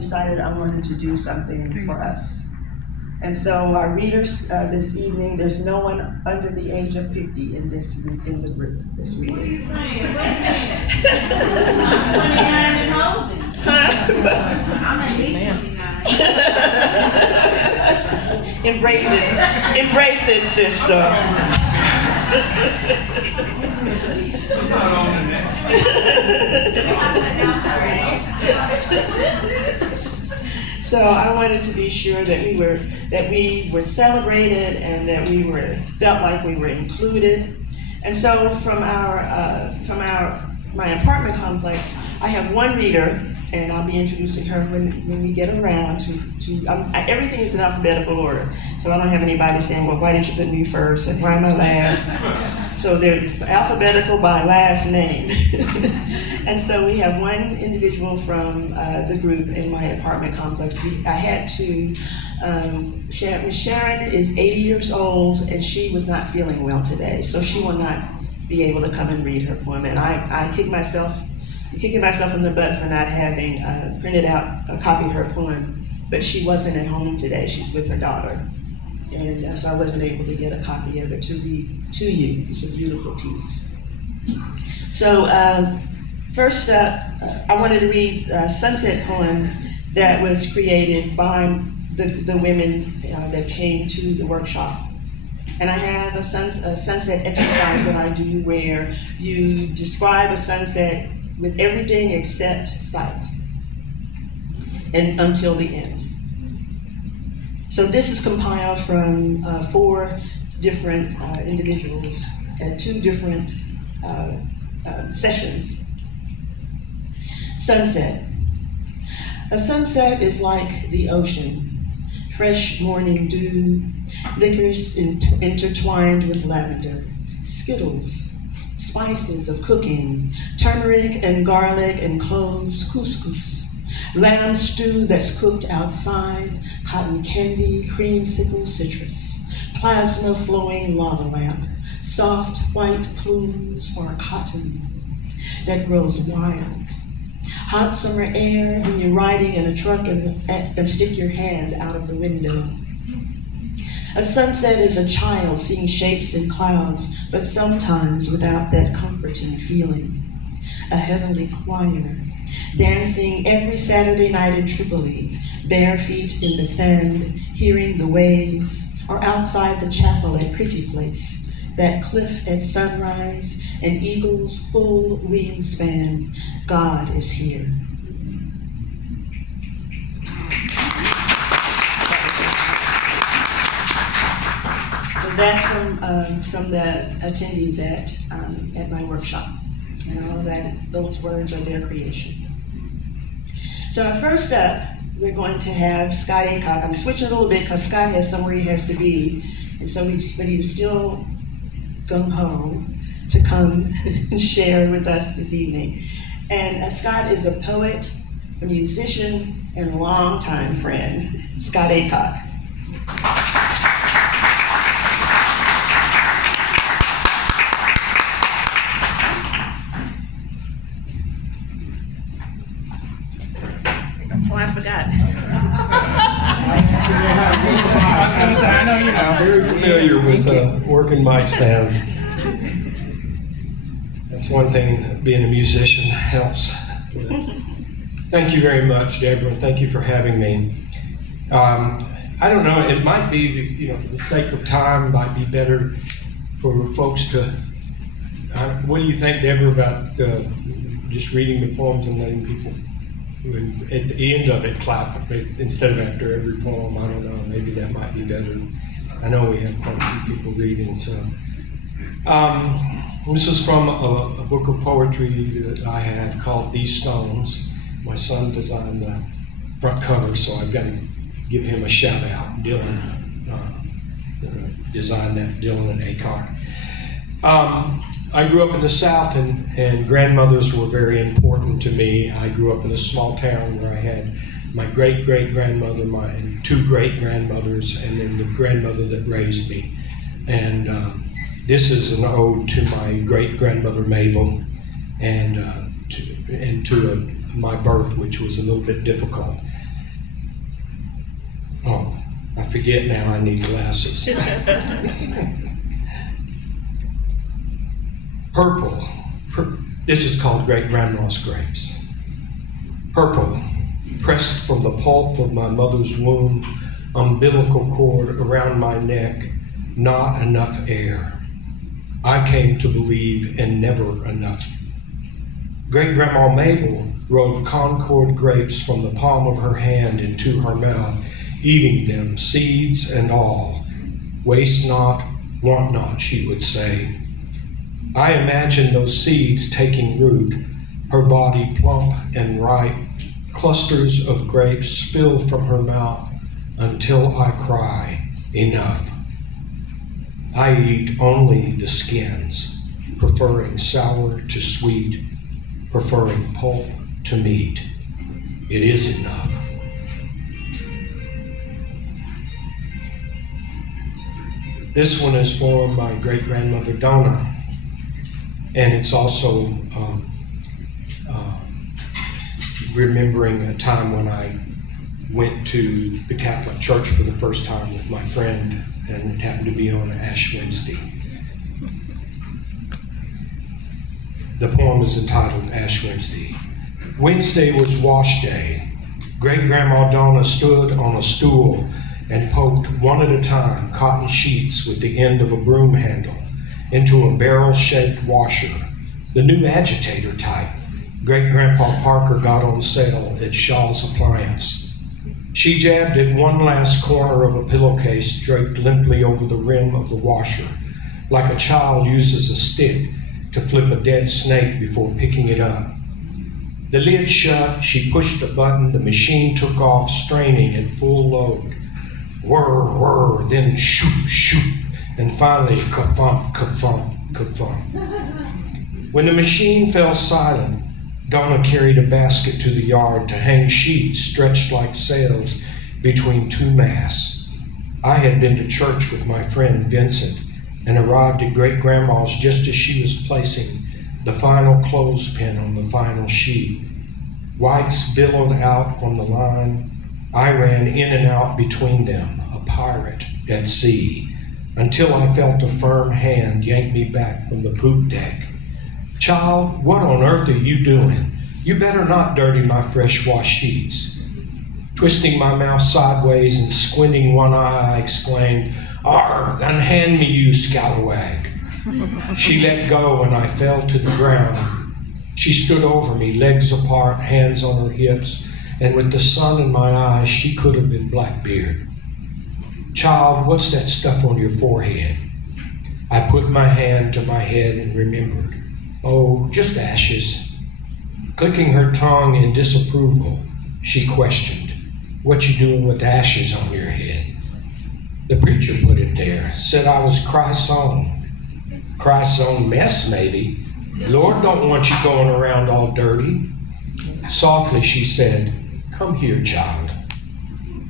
decided I wanted to do something for us. And so our readers this evening, there's no one under the age of 50 in the group this What are reading. you saying? Wait a minute. I'm 29 and holding. I'm at least 29. Embrace it, sister. So I wanted to be sure that we were celebrated and that we felt like we were included. And so from my apartment complex, I have one reader, and I'll be introducing her when we get around everything is in alphabetical order. So I don't have anybody saying, well, why didn't you put me first and why am I last? So it's alphabetical by last name. And so we have one individual from the group in my apartment complex. I had to, Miss Sharon is 80 years old and she was not feeling well today. So she will not be able to come and read her poem. And I'm kicking myself in the butt for not having printed out a copy of her poem. But she wasn't at home today, she's with her daughter. And so I wasn't able to get a copy of it to read to you. It's a beautiful piece. So first up, I wanted to read a sunset poem that was created by the women that came to the workshop. And I have a sunset exercise that I do where you describe a sunset with everything except sight, and until the end. So this is compiled from 4 different individuals at 2 different sessions. Sunset. A sunset is like the ocean. Fresh morning dew, licorice intertwined with lavender, skittles, spices of cooking, turmeric and garlic and cloves, couscous, lamb stew that's cooked outside, cotton candy, creamsicle citrus, plasma flowing lava lamp, soft white plumes or cotton that grows wild. Hot summer air when you're riding in a truck and stick your hand out of the window. A sunset is a child seeing shapes in clouds, but sometimes without that comforting feeling. A heavenly choir, dancing every Saturday night in Tripoli, bare feet in the sand, hearing the waves, or outside the chapel at Pretty Place, that cliff at sunrise, an eagle's full wingspan. God is here. So that's from the attendees at my workshop, and all that. Those words are their creation. So first up, we're going to have Scott Aycock. I'm switching a little bit because Scott has somewhere he has to be, and so but he was still gung-ho to come and share with us this evening. And Scott is a poet, a musician, and a longtime friend, Scott Aycock. Oh, I forgot. I was going to say, I know, Very familiar with working mic stands. That's one thing being a musician helps with. Thank you very much, Deborah, and thank you for having me. I don't know, it might be, for the sake of time, it might be better for folks to, what do you think, Deborah, about just reading the poems and letting people, at the end of it, clap instead of after every poem? I don't know, maybe that might be better. I know we have quite a few people reading, so. This is from a book of poetry that I have called These Stones. My son designed the front cover, so I've got to give him a shout out. Dylan designed that, Dylan and Aycock. I grew up in the South, and grandmothers were very important to me. I grew up in a small town where I had my great-great-grandmother, my 2 great-grandmothers, and then the grandmother that raised me. And this is an ode to my great-grandmother Mabel, and to my birth, which was a little bit difficult. Oh, I forget now, I need glasses. Purple. This is called Great Grandma's grapes. Purple, pressed from the pulp of my mother's womb, umbilical cord around my neck, not enough air. I came to believe in never enough. Great Grandma Mabel rolled Concord grapes from the palm of her hand into her mouth, eating them, seeds and all. Waste not, want not, she would say. I imagined those seeds taking root, her body plump and ripe, clusters of grapes spilled from her mouth until I cry, enough. I eat only the skins, preferring sour to sweet, preferring pulp to meat. It is enough. This one is for my great-grandmother Donna, and it's also remembering a time when I went to the Catholic Church for the first time with my friend, and it happened to be on Ash Wednesday. The poem is entitled Ash Wednesday. Wednesday was wash day. Great-Grandma Donna stood on a stool and poked one at a time cotton sheets with the end of a broom handle into a barrel-shaped washer, the new agitator type Great-Grandpa Parker got on sale at Shaw's Appliance. She jabbed at one last corner of a pillowcase draped limply over the rim of the washer, like a child uses a stick to flip a dead snake before picking it up. The lid shut, she pushed a button, the machine took off, straining at full load. Whir, whir, then shoop, shoop, and finally ka-thump, ka-thump, ka-thump. When the machine fell silent, Donna carried a basket to the yard to hang sheets stretched like sails between two masts. I had been to church with my friend Vincent and arrived at Great-Grandma's just as she was placing the final clothespin on the final sheet. Whites billowed out from the line. I ran in and out between them, a pirate at sea, until I felt a firm hand yank me back from the poop deck. Child, what on earth are you doing? You better not dirty my fresh washed sheets. Twisting my mouth sideways and squinting one eye, I exclaimed, "Arrgh, unhand me, you scalawag." She let go and I fell to the ground. She stood over me, legs apart, hands on her hips, and with the sun in my eyes, she could have been Blackbeard. Child, what's that stuff on your forehead? I put my hand to my head and remembered. Oh, just ashes. Clicking her tongue in disapproval, she questioned, "What you doing with ashes on your head?" The preacher put it there, said I was Christ's own. Christ's own mess, maybe. Lord don't want you going around all dirty. Softly she said, "Come here, child."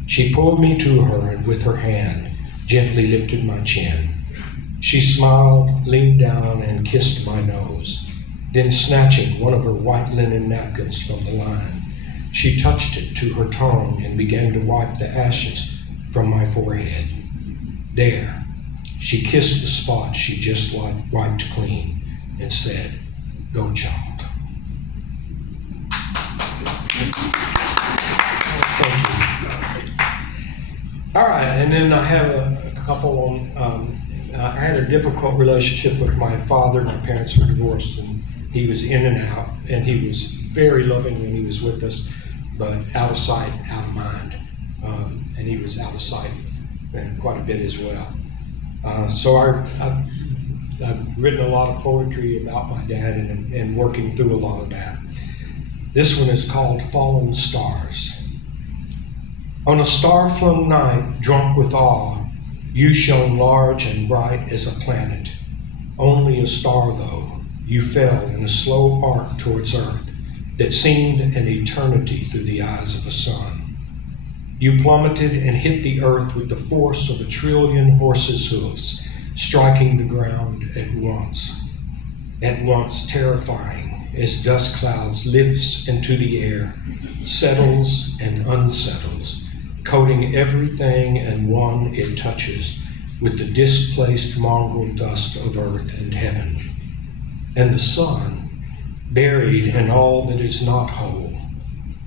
She pulled me to her and with her hand gently lifted my chin. She smiled, leaned down, and kissed my nose. Then snatching one of her white linen napkins from the line, she touched it to her tongue and began to wipe the ashes from my forehead. There, she kissed the spot she just wiped clean and said, "Go, child." Thank you. All right, and then I have a couple on, I had a difficult relationship with my father. My parents were divorced, and he was in and out, and he was very loving when he was with us, but out of sight, out of mind. And he was out of sight quite a bit as well. So I've written a lot of poetry about my dad and working through a lot of that. This one is called Fallen Stars. On a star-flung night, drunk with awe, you shone large and bright as a planet. Only a star, though, you fell in a slow arc towards Earth that seemed an eternity through the eyes of a sun. You plummeted and hit the earth with the force of 1 trillion horses' hooves, striking the ground at once terrifying as dust clouds lifts into the air, settles and unsettles, coating everything and one it touches with the displaced mongrel dust of earth and heaven. And the sun, buried in all that is not whole.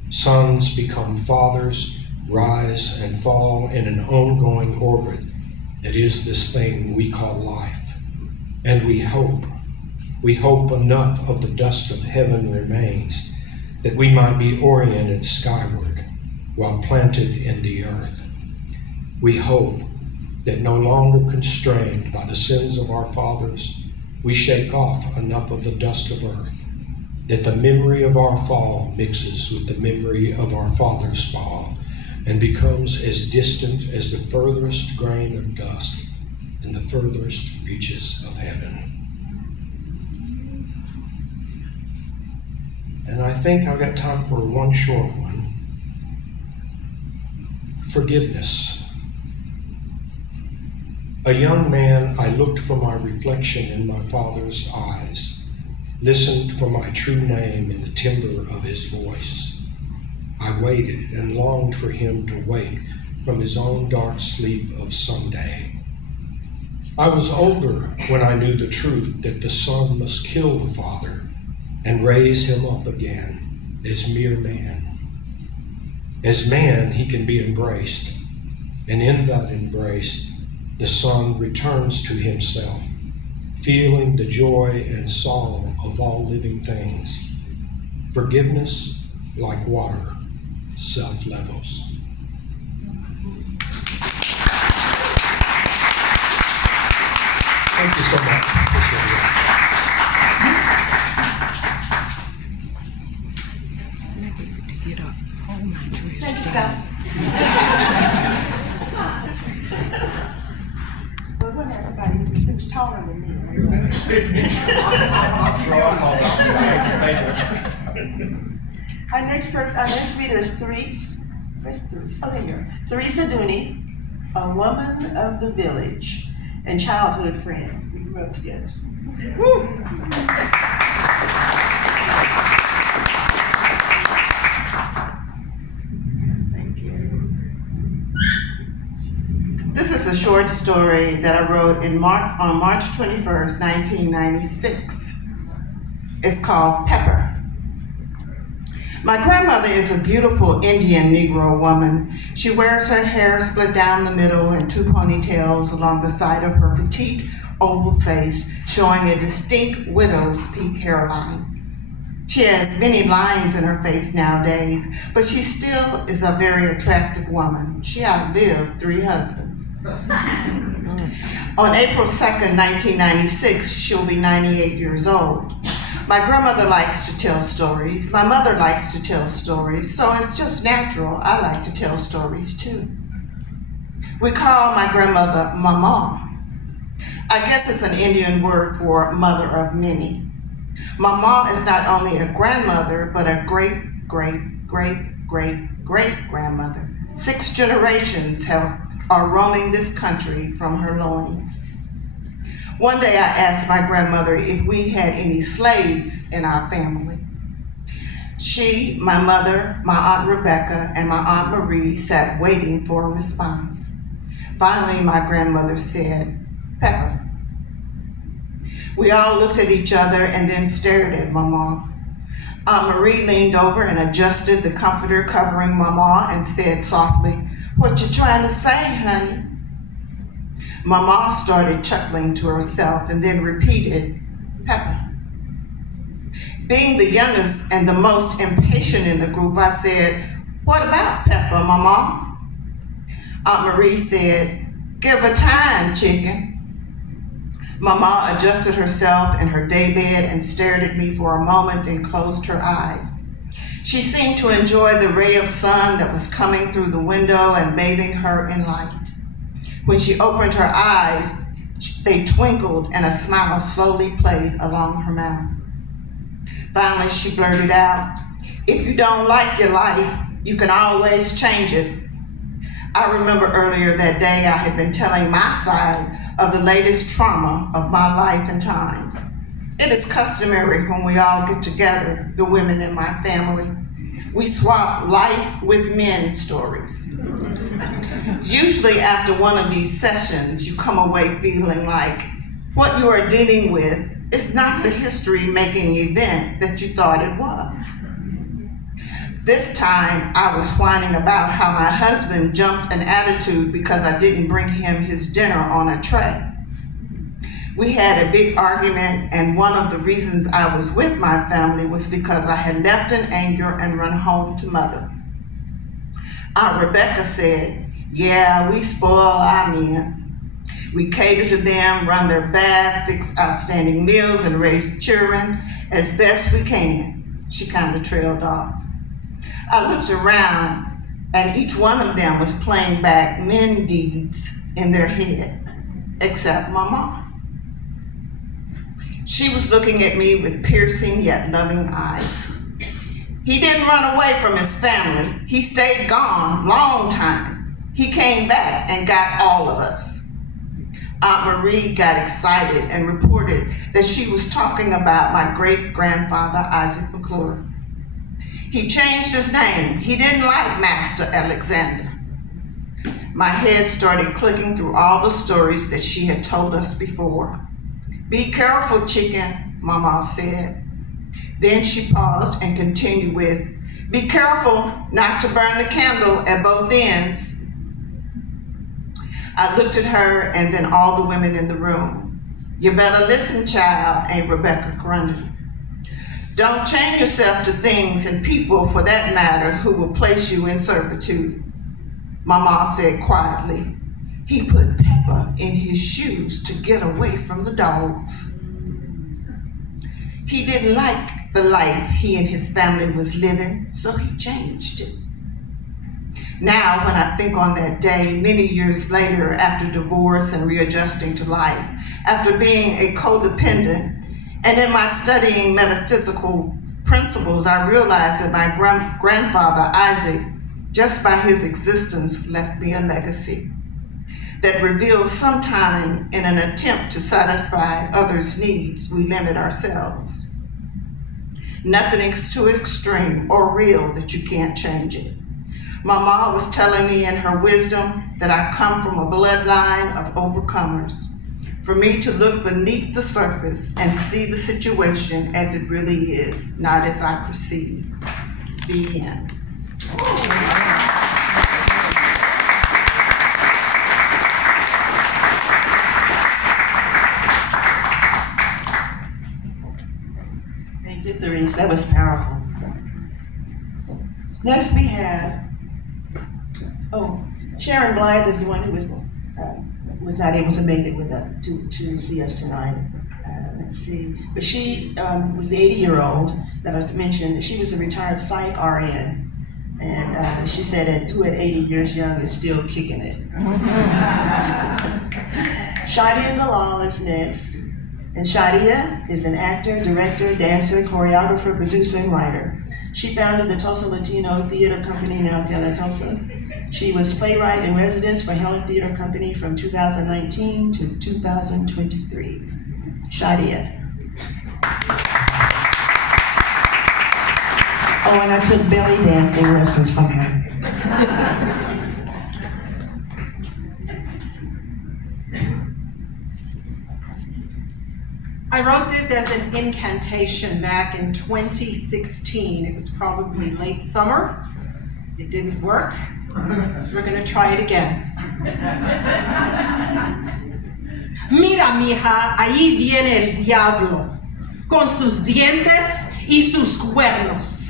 Sons become fathers, rise and fall in an ongoing orbit that is this thing we call life. And we hope enough of the dust of heaven remains that we might be oriented skyward while planted in the earth. We hope that no longer constrained by the sins of our fathers, we shake off enough of the dust of earth, that the memory of our fall mixes with the memory of our father's fall and becomes as distant as the furthest grain of dust in the furthest reaches of heaven. And I think I've got time for one short one. Forgiveness. A young man, I looked for my reflection in my father's eyes, listened for my true name in the timbre of his voice. I waited and longed for him to wake from his own dark sleep of Sunday. I was older when I knew the truth that the son must kill the father and raise him up again as mere man. As man, he can be embraced, and in that embrace, the son returns to himself, feeling the joy and sorrow of all living things. Forgiveness, like water, self-levels. Thank you so much. Appreciate it. Thank you, Scott. We're going to have somebody who's taller than me. Our next reader is Therese. Where's Therese? Oh, there you are. Theresa Dooney, a woman of the village and childhood friend. We grew up together. Woo. This is a short story that I wrote on March 21st, 1996. It's called Pepper. My grandmother is a beautiful Indian Negro woman. She wears her hair split down the middle in two ponytails along the side of her petite oval face, showing a distinct widow's peak hairline. She has many lines in her face nowadays, but she still is a very attractive woman. She outlived 3 husbands. On April 2nd, 1996, she'll be 98 years old. My grandmother likes to tell stories. My mother likes to tell stories, so it's just natural I like to tell stories too. We call my grandmother Mama. I guess it's an Indian word for mother of many. Mama is not only a grandmother, but a great, great, great, great, great grandmother. 6 generations are roaming this country from her loins. One day I asked my grandmother if we had any slaves in our family. She, my mother, my Aunt Rebecca, and my Aunt Marie sat waiting for a response. Finally, my grandmother said, Pepper. We all looked at each other and then stared at Mama. Aunt Marie leaned over and adjusted the comforter covering Mama and said softly, What you trying to say, honey? Mama started chuckling to herself and then repeated, Pepper. Being the youngest and the most impatient in the group, I said, What about Pepper, Mama? Aunt Marie said, Give her time, chicken. Mama adjusted herself in her daybed and stared at me for a moment, then closed her eyes. She seemed to enjoy the ray of sun that was coming through the window and bathing her in light. When she opened her eyes, they twinkled and a smile slowly played along her mouth. Finally, she blurted out, If you don't like your life, you can always change it. I remember earlier that day I had been telling my side of the latest trauma of my life and times. It is customary when we all get together, the women in my family. We swap life with men stories. Usually after one of these sessions, you come away feeling like what you are dealing with is not the history-making event that you thought it was. This time, I was whining about how my husband jumped an attitude because I didn't bring him his dinner on a tray. We had a big argument, and one of the reasons I was with my family was because I had left in anger and run home to mother. Aunt Rebecca said, "Yeah, we spoil our men. We cater to them, run their bath, fix outstanding meals, and raise children as best we can." She kind of trailed off. I looked around, and each one of them was playing back men deeds in their head, except my mom. She was looking at me with piercing yet loving eyes. He didn't run away from his family. He stayed gone long time. He came back and got all of us. Aunt Marie got excited and reported that she was talking about my great-grandfather, Isaac McClure. He changed his name. He didn't like Master Alexander. My head started clicking through all the stories that she had told us before. "Be careful, chicken," Mama said. Then she paused and continued with, "Be careful not to burn the candle at both ends." I looked at her and then all the women in the room. "You better listen, child," Aunt Rebecca grunted. "Don't chain yourself to things and people, for that matter, who will place you in servitude." Mama said quietly, "He put pepper in his shoes to get away from the dogs." He didn't like the life he and his family was living, so he changed it. Now, when I think on that day, many years later, after divorce and readjusting to life, after being a codependent, and in my studying metaphysical principles, I realized that my grandfather, Isaac, just by his existence, left me a legacy that reveals sometime in an attempt to satisfy others' needs, we limit ourselves. Nothing is too extreme or real that you can't change it. My mom was telling me in her wisdom that I come from a bloodline of overcomers. For me to look beneath the surface and see the situation as it really is, not as I perceive. The end. Thank you, Therese. That was powerful. Next we have, Sharon Blythe is the one who was not able to make it with to see us tonight. Let's see, but she was the 80-year-old that I mentioned. She was a retired psych RN, and she said that who at 80 years young is still kicking it. Shadia Dalal is next, and Shadia is an actor, director, dancer, choreographer, producer, and writer. She founded the Tulsa Latino Theater Company, now Tele Tulsa. She was playwright in residence for Helen Theater Company from 2019 to 2023. Shadia. Oh, and I took belly dancing lessons from her. I wrote this as an incantation back in 2016. It was probably late summer. It didn't work. We're gonna try it again. Mira, mija, ahí viene el diablo, con sus dientes y sus cuernos.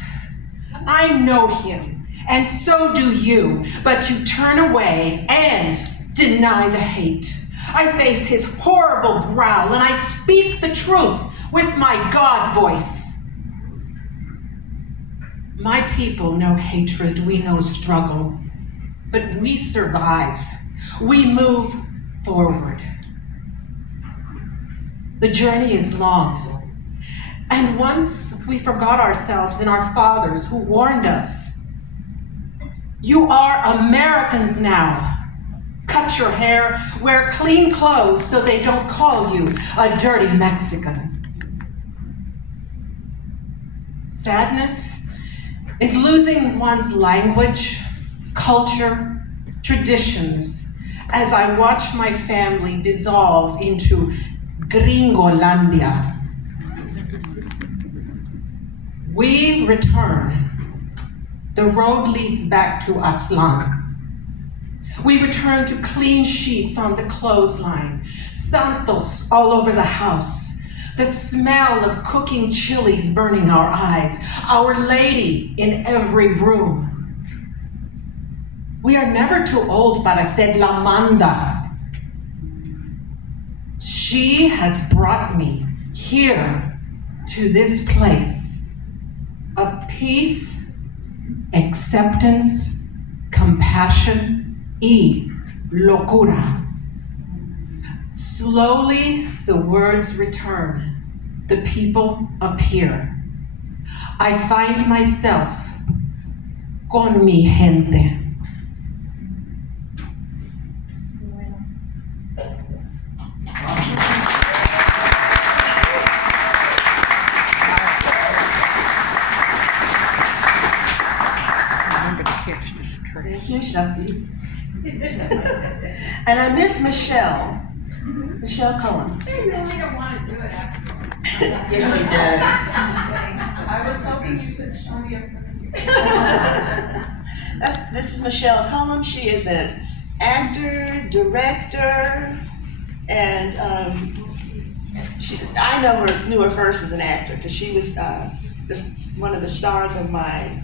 I know him, and so do you, but you turn away and deny the hate. I face his horrible growl, and I speak the truth with my God voice. My people know hatred, we know struggle, but we survive. We move forward. The journey is long, and once we forgot ourselves and our fathers who warned us. You are Americans now. Cut your hair, wear clean clothes so they don't call you a dirty Mexican. Sadness is losing one's language, culture, traditions as I watch my family dissolve into Gringolandia. We return. The road leads back to Aslan. We return to clean sheets on the clothesline, santos all over the house, the smell of cooking chilies burning our eyes, Our Lady in every room. We are never too old para ser la manda. She has brought me here to this place of peace, acceptance, compassion, y locura. Slowly, the words return. The people appear. I find myself con mi gente. Thank you, Shakti. And I miss Michelle Cullen. She said we don't want to do it after. Yes, she does. I was hoping you could show me a This is Michelle Cullen. She is an actor, director, and I knew her first as an actor because she was one of the stars of my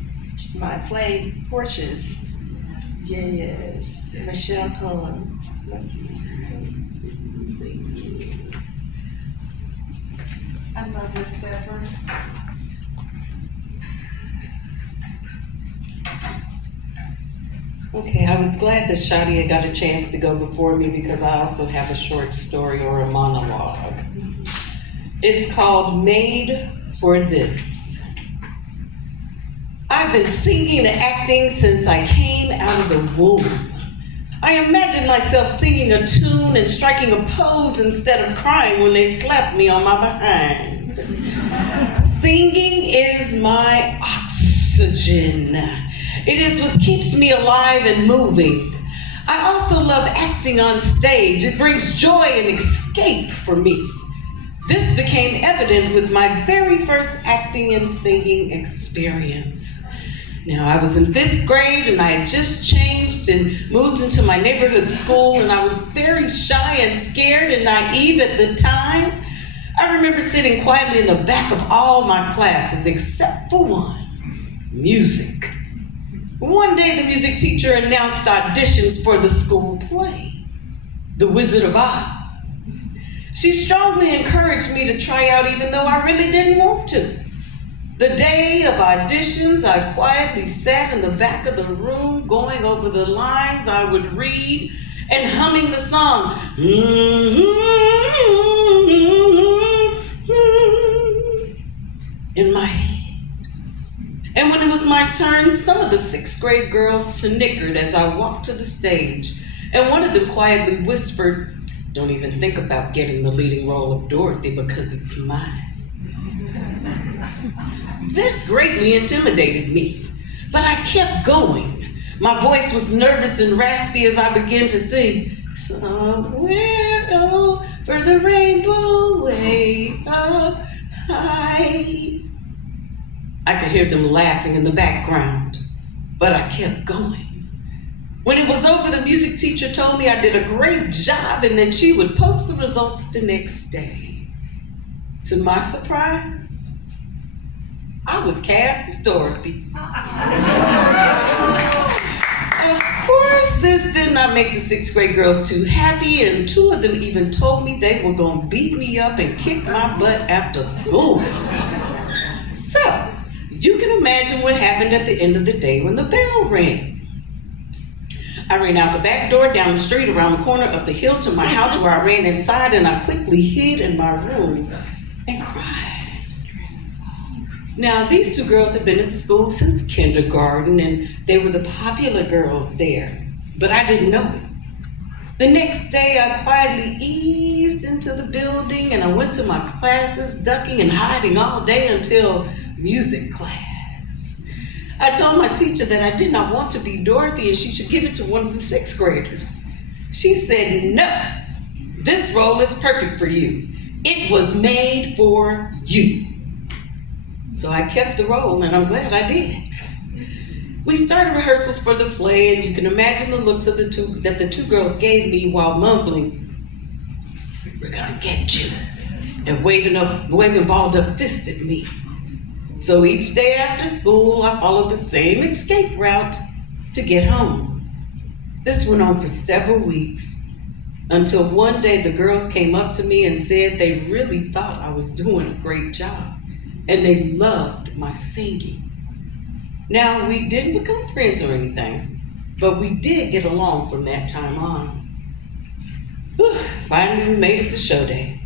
play Porches. Yes, Michelle Cullen. I love this, Deborah. Okay, I was glad that Shadia got a chance to go before me because I also have a short story or a monologue. It's called Made for This. I've been singing and acting since I came out of the womb. I imagine myself singing a tune and striking a pose instead of crying when they slapped me on my behind. Singing is my oxygen. It is what keeps me alive and moving. I also love acting on stage. It brings joy and escape for me. This became evident with my very first acting and singing experience. Now, I was in 5th grade and I had just changed and moved into my neighborhood school, and I was very shy and scared and naive at the time. I remember sitting quietly in the back of all my classes except for one, music. One day, the music teacher announced auditions for the school play, The Wizard of Oz. She strongly encouraged me to try out even though I really didn't want to. The day of auditions, I quietly sat in the back of the room going over the lines I would read and humming the song in my head. And when it was my turn, some of the 6th grade girls snickered as I walked to the stage, and one of them quietly whispered, "Don't even think about getting the leading role of Dorothy because it's mine." This greatly intimidated me, but I kept going. My voice was nervous and raspy as I began to sing, "Somewhere over the rainbow, way up high." I could hear them laughing in the background, but I kept going. When it was over, the music teacher told me I did a great job and that she would post the results the next day. To my surprise, I was cast as Dorothy. Of course, this did not make the 6th grade girls too happy, and 2 of them even told me they were gonna beat me up and kick my butt after school. So, you can imagine what happened at the end of the day when the bell rang. I ran out the back door, down the street, around the corner of the hill to my house, where I ran inside and I quickly hid in my room and cried. Now, these 2 girls had been at the school since kindergarten, and they were the popular girls there, but I didn't know it. The next day, I quietly eased into the building and I went to my classes, ducking and hiding all day until music class. I told my teacher that I did not want to be Dorothy and she should give it to one of the 6th graders. She said, no, this role is perfect for you. It was made for you. So I kept the role and I'm glad I did. We started rehearsals for the play and you can imagine the looks of the two girls gave me while mumbling, we're gonna get you, and waving balled up fists at me. So each day after school, I followed the same escape route to get home. This went on for several weeks until one day the girls came up to me and said they really thought I was doing a great job and they loved my singing. Now, we didn't become friends or anything, but we did get along from that time on. Whew, finally, we made it to show day.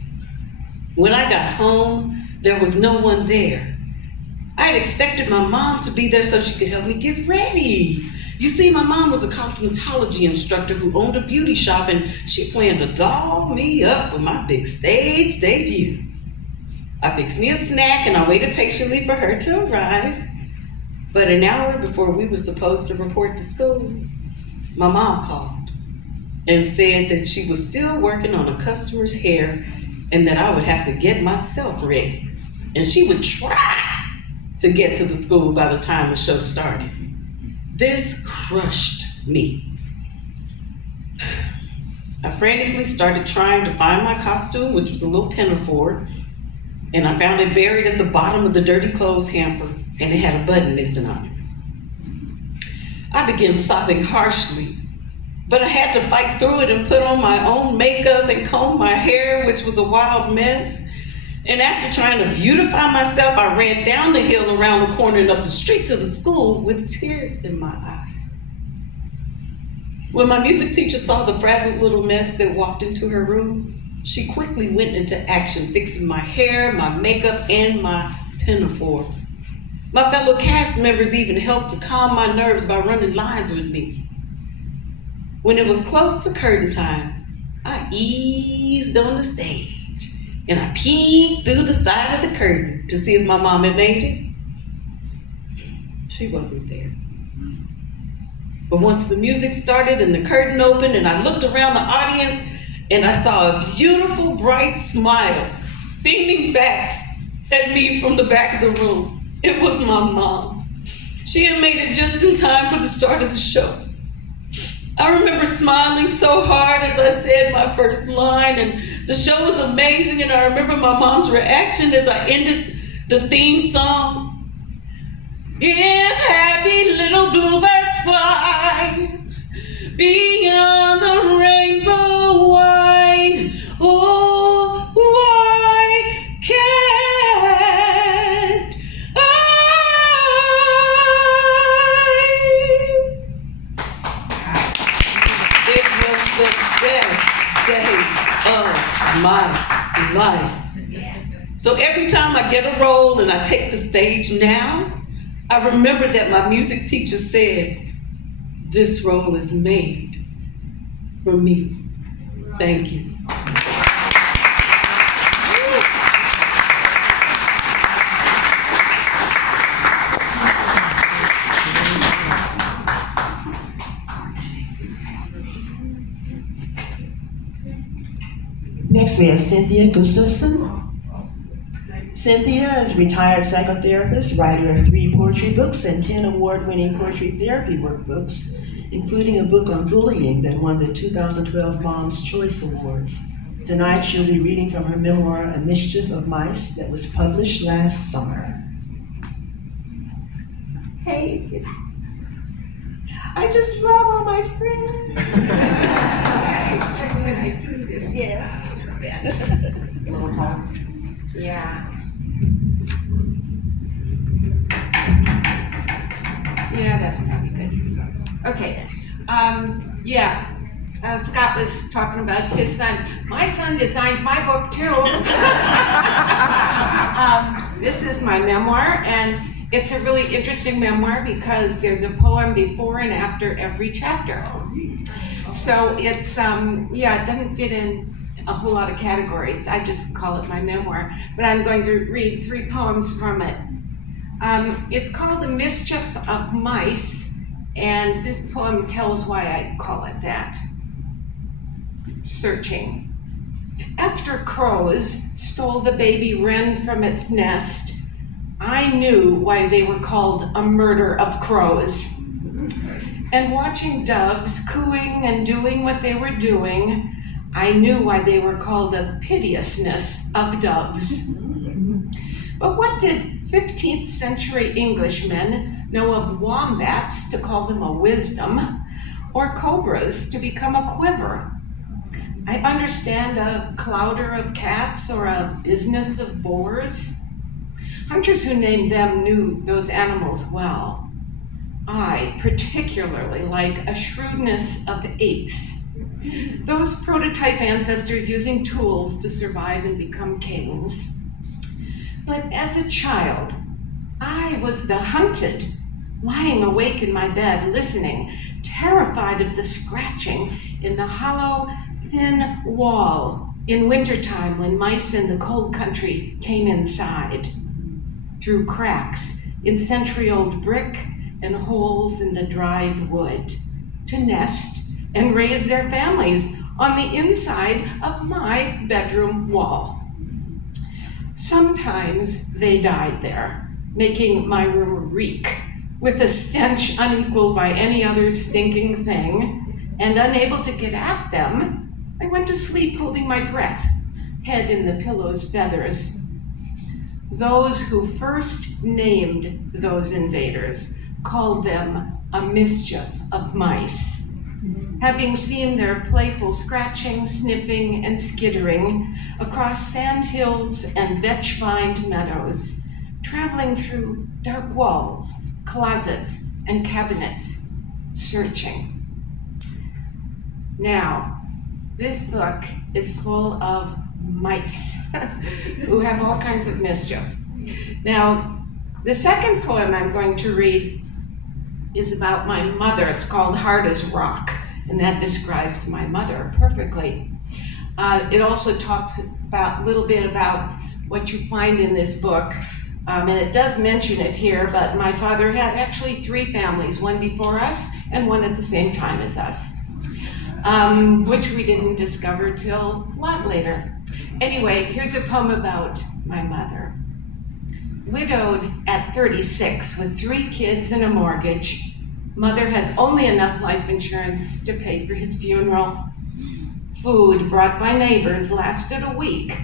When I got home, there was no one there. I had expected my mom to be there so she could help me get ready. You see, my mom was a cosmetology instructor who owned a beauty shop and she planned to doll me up for my big stage debut. I fixed me a snack and I waited patiently for her to arrive. But an hour before we were supposed to report to school, my mom called and said that she was still working on a customer's hair and that I would have to get myself ready. And she would try to get to the school by the time the show started. This crushed me. I frantically started trying to find my costume, which was a little pinafore, and I found it buried at the bottom of the dirty clothes hamper, and it had a button missing on it. I began sobbing harshly, but I had to fight through it and put on my own makeup and comb my hair, which was a wild mess. And after trying to beautify myself, I ran down the hill, around the corner, and up the street to the school with tears in my eyes. When my music teacher saw the frazzled little mess that walked into her room, she quickly went into action, fixing my hair, my makeup, and my pinafore. My fellow cast members even helped to calm my nerves by running lines with me. When it was close to curtain time, I eased on the stage and I peeked through the side of the curtain to see if my mom had made it. She wasn't there. But once the music started and the curtain opened and I looked around the audience and I saw a beautiful, bright smile beaming back at me from the back of the room. It was my mom. She had made it just in time for the start of the show. I remember smiling so hard as I said my first line, and the show was amazing, and I remember my mom's reaction as I ended the theme song. If happy little bluebirds fly beyond the rainbow, why, oh, why can't It was the best day of my life. So every time I get a role and I take the stage now, I remember that my music teacher said, this role is made for me. Thank you. Next, we have Cynthia Gustafson. Cynthia is a retired psychotherapist, writer of 3 poetry books and 10 award-winning poetry therapy workbooks, including a book on bullying that won the 2012 Mom's Choice Awards. Tonight, she'll be reading from her memoir, A Mischief of Mice, that was published last summer. Hey, Cynthia. I just love all my friends. I do this, yes. Yeah. Yeah, that's probably good. Okay. Scott was talking about his son. My son designed my book too. This is my memoir, and it's a really interesting memoir because there's a poem before and after every chapter. So it's, it doesn't fit in a whole lot of categories. I just call it my memoir, but I'm going to read 3 poems from it. It's called The Mischief of Mice, and this poem tells why I call it that. Searching. After crows stole the baby wren from its nest, I knew why they were called a murder of crows. And watching doves cooing and doing what they were doing, I knew why they were called a piteousness of doves. But what did 15th century Englishmen know of wombats to call them a wisdom, or cobras to become a quiver? I understand a clowder of cats or a business of boars. Hunters who named them knew those animals well. I particularly like a shrewdness of apes, those prototype ancestors using tools to survive and become kings. But as a child, I was the hunted, lying awake in my bed, listening, terrified of the scratching in the hollow, thin wall in wintertime when mice in the cold country came inside, through cracks in century-old brick and holes in the dried wood, to nest and raise their families on the inside of my bedroom wall. Sometimes they died there, making my room reek with a stench unequaled by any other stinking thing, and unable to get at them, I went to sleep holding my breath, head in the pillow's feathers. Those who first named those invaders called them a mischief of mice. Having seen their playful scratching, sniffing, and skittering across sand hills and vetch-vined meadows, traveling through dark walls, closets, and cabinets, searching. Now, this book is full of mice who have all kinds of mischief. Now, the second poem I'm going to read is about my mother. It's called Hard as Rock, and that describes my mother perfectly. It also talks a little bit about what you find in this book, and it does mention it here, but my father had actually 3 families, one before us and one at the same time as us, which we didn't discover till a lot later. Anyway, here's a poem about my mother. Widowed at 36 with 3 kids and a mortgage, mother had only enough life insurance to pay for his funeral. Food brought by neighbors lasted a week,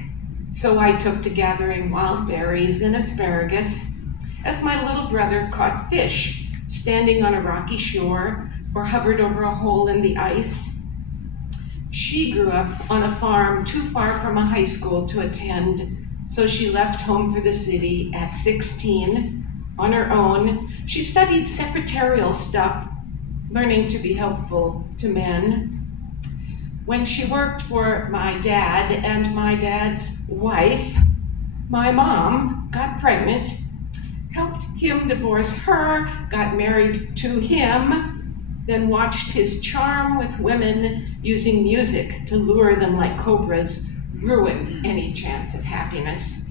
so I took to gathering wild berries and asparagus as my little brother caught fish, standing on a rocky shore or hovered over a hole in the ice. She grew up on a farm too far from a high school to attend, so she left home for the city at 16 on her own. She studied secretarial stuff, learning to be helpful to men. When she worked for my dad and my dad's wife, my mom got pregnant, helped him divorce her, got married to him, then watched his charm with women using music to lure them like cobras ruin any chance of happiness.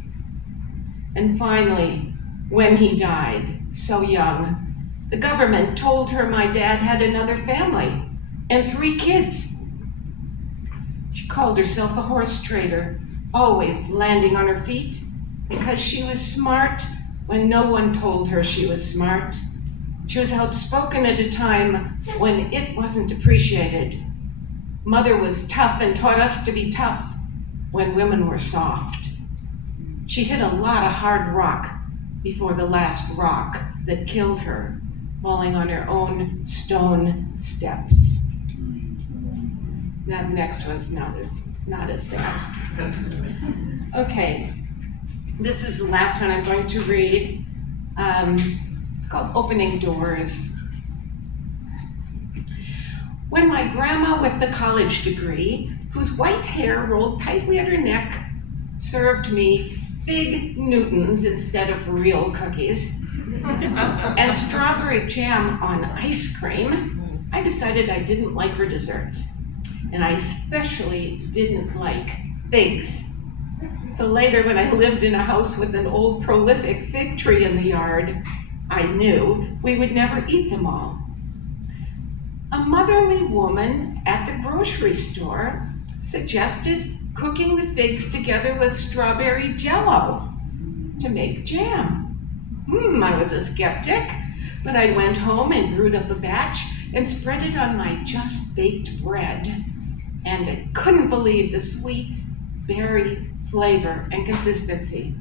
And finally, when he died, so young, the government told her my dad had another family and 3 kids. She called herself a horse trader, always landing on her feet because she was smart when no one told her she was smart. She was outspoken at a time when it wasn't appreciated. Mother was tough and taught us to be tough when women were soft. She hit a lot of hard rock before the last rock that killed her, falling on her own stone steps. Now the next one's not as sad. Okay, this is the last one I'm going to read. It's called Opening Doors. When my grandma with the college degree, whose white hair rolled tightly at her neck, served me Fig Newtons instead of real cookies, and strawberry jam on ice cream, I decided I didn't like her desserts. And I especially didn't like figs. So later, when I lived in a house with an old prolific fig tree in the yard, I knew we would never eat them all. A motherly woman at the grocery store suggested cooking the figs together with strawberry jello to make jam. I was a skeptic, but I went home and brewed up a batch and spread it on my just-baked bread. And I couldn't believe the sweet berry flavor and consistency,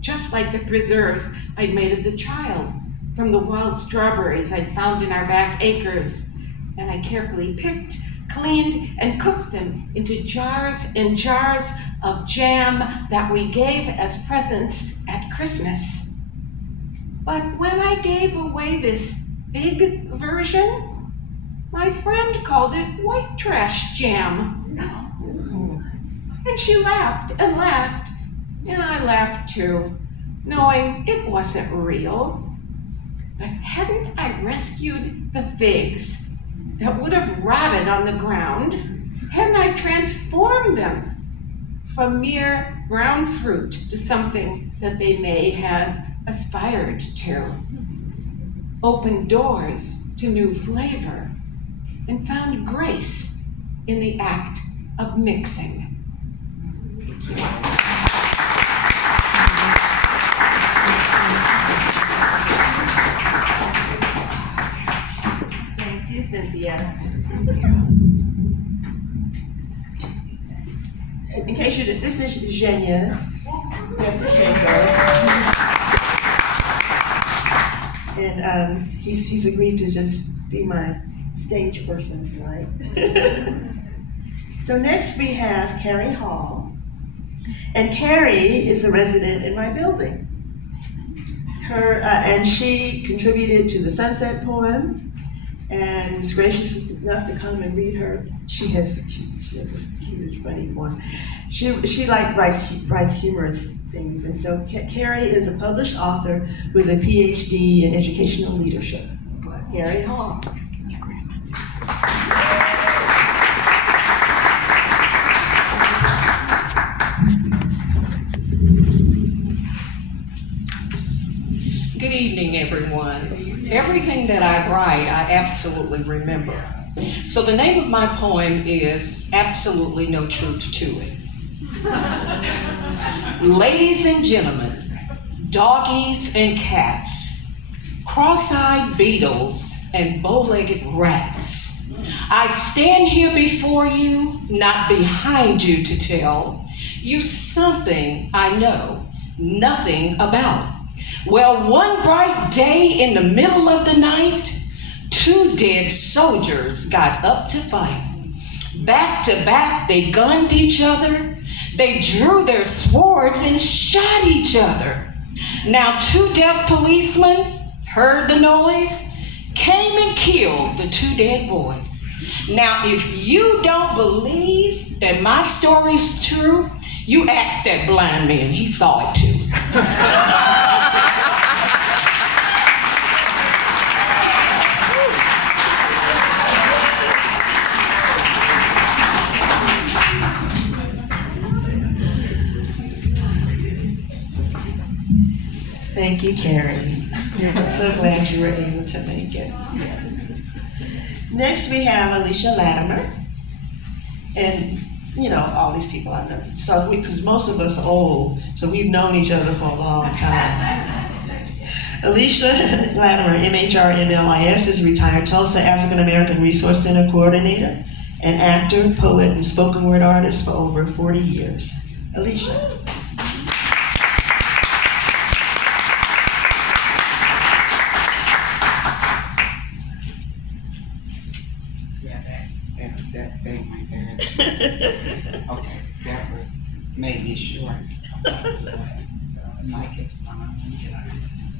just like the preserves I'd made as a child from the wild strawberries I'd found in our back acres. And I carefully picked, cleaned, and cooked them into jars and jars of jam that we gave as presents at Christmas. But when I gave away this big version, my friend called it white trash jam. And she laughed and laughed, and I laughed too, knowing it wasn't real. But hadn't I rescued the figs that would have rotted on the ground, hadn't I transformed them from mere brown fruit to something that they may have aspired to, opened doors to new flavor, and found grace in the act of mixing. Thank you. Thank you, Cynthia. In case you didn't, this is Zhenya. And he's agreed to just be my stage person tonight. So next we have Carrie Hall. And Carrie is a resident in my building. And she contributed to the Sunset poem and was gracious enough to come and read her. She has a cutest, funny poem. She writes humorous things, and so Carrie is a published author with a PhD in educational leadership. Carrie Hall. Good evening, everyone. Everything that I write, I absolutely remember. So the name of my poem is Absolutely No Truth to It. Ladies and gentlemen, doggies and cats, cross-eyed beetles and bow-legged rats, I stand here before you, not behind you to tell you something I know nothing about. Well, one bright day in the middle of the night, two dead soldiers got up to fight. Back to back, they gunned each other. They drew their swords and shot each other. Now, two deaf policemen heard the noise, came and killed the two dead boys. Now, if you don't believe that my story's true, you ask that blind man, he saw it too. Thank you, Carrie. I'm so glad you were able to make it. Next, we have Alicia Latimer. And, you know, all these people I know. So, because most of us are old, so we've known each other for a long time. Alicia Latimer, MHRMLIS, is a retired Tulsa African American Resource Center coordinator, an actor, poet, and spoken word artist for over 40 years. Alicia. That thing right there. Okay, that was maybe short. Mike is fine.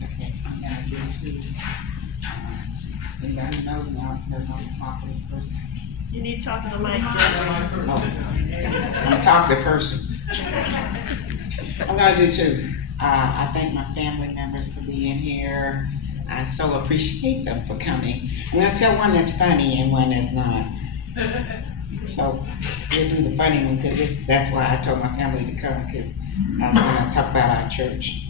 Okay, I'm gonna give it to anybody knows now, there's no talk to this person. You need to talk to the mic. I'm gonna talk to the person. I'm gonna do two. I thank my family members for being here. I so appreciate them for coming. I'm gonna tell one that's funny and one that's not. So we'll do the funny one because that's why I told my family to come because I was going to talk about our church.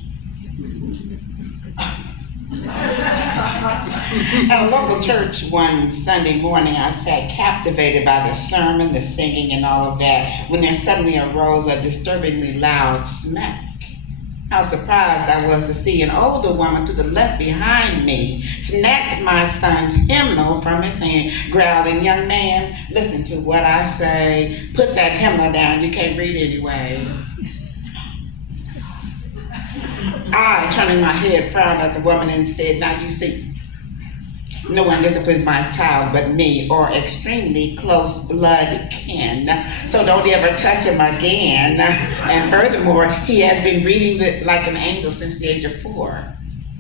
At a local church one Sunday morning, I sat captivated by the sermon, the singing, and all of that when there suddenly arose a disturbingly loud smack. How surprised I was to see an older woman to the left behind me snatch my son's hymnal from his hand, growling, "Young man, listen to what I say. Put that hymnal down. You can't read anyway." I, turning my head, frowned at the woman and said, "Now you see, no one disciplines my child but me or extremely close blood kin. So don't ever touch him again. And furthermore, he has been reading like an angel since the age of 4.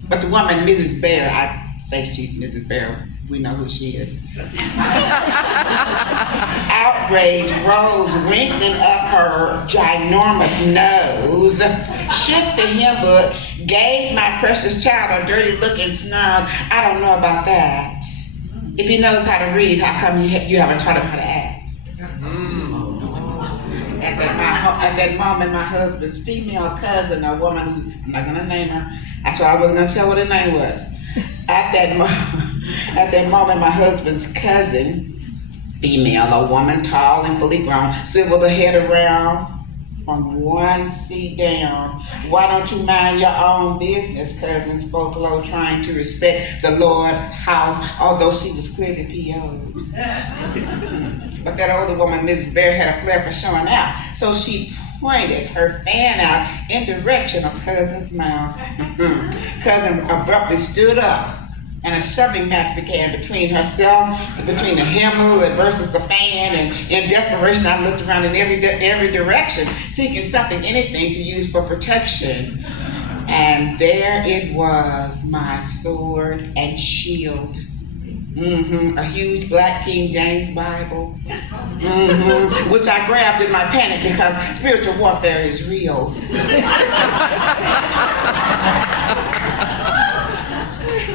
But the woman, Mrs. Bear, I say she's Mrs. Bear, we know who she is. Outrage rose, wrinkling up her ginormous nose, shook the hymn book, gave my precious child a dirty look and snarled, "I don't know about that. If he knows how to read, how come you haven't taught him how to act?" At that moment, my husband's female cousin, a woman who, I'm not gonna name her, that's why I wasn't gonna tell what her name was. At that moment, my husband's cousin, female, a woman tall and fully grown, swiveled her head around from one seat down. "Why don't you mind your own business?" cousin spoke low, trying to respect the Lord's house, although she was clearly PO'd. But that older woman, Mrs. Bear, had a flair for showing out, so she pointed her fan out in direction of cousin's mouth. Cousin abruptly stood up, and a shoving match began between herself, between the hymnal versus the fan, and in desperation I looked around in every direction, seeking something, anything to use for protection. And there it was, my sword and shield. A huge black King James Bible, which I grabbed in my panic because spiritual warfare is real.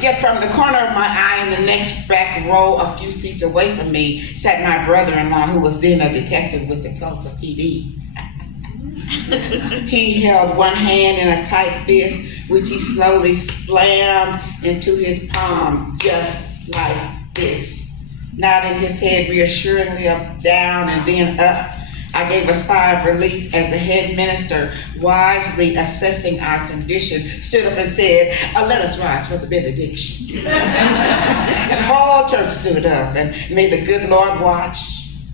Yet from the corner of my eye in the next back row, a few seats away from me, sat my brother-in-law, who was then a detective with the Tulsa PD. He held one hand in a tight fist, which he slowly slammed into his palm, just like this, nodding his head reassuringly up, down, and then up. I gave a sigh of relief as the head minister, wisely assessing our condition, stood up and said, "Let us rise for the benediction." And the whole church stood up, and may the good Lord watch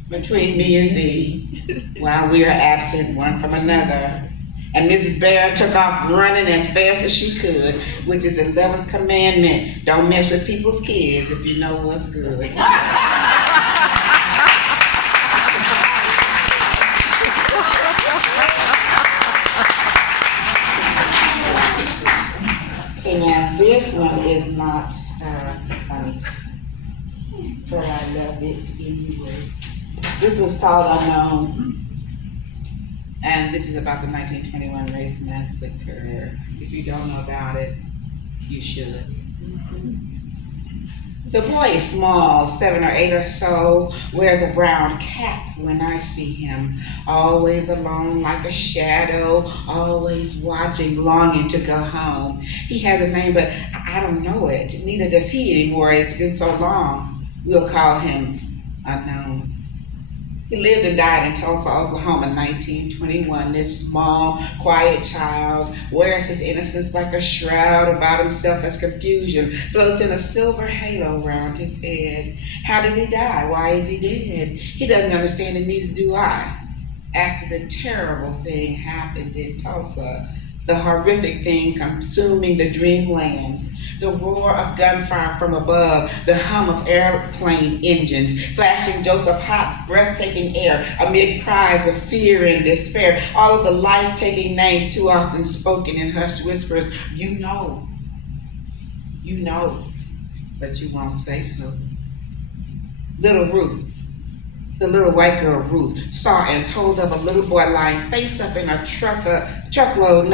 between me and thee while we are absent one from another. And Mrs. Bear took off running as fast as she could, which is the 11th commandment. Don't mess with people's kids if you know what's good. Okay, now this one is not funny, but I love it anyway. This was called Unknown. And this is about the 1921 race massacre. If you don't know about it, you should. The boy is small, 7 or 8 or so, wears a brown cap when I see him, always alone like a shadow, always watching, longing to go home. He has a name, but I don't know it. Neither does he anymore. It's been so long. We'll call him Unknown. He lived and died in Tulsa, Oklahoma in 1921. This small, quiet child wears his innocence like a shroud about himself as confusion floats in a silver halo around his head. How did he die? Why is he dead? He doesn't understand, and neither do I. After the terrible thing happened in Tulsa, the horrific thing consuming the dreamland, the roar of gunfire from above, the hum of airplane engines, flashing dose of hot, breathtaking air amid cries of fear and despair, all of the life-taking names too often spoken in hushed whispers. You know, but you won't say so. Little Ruth, the little white girl Ruth, saw and told of a little boy lying face up in a truckload,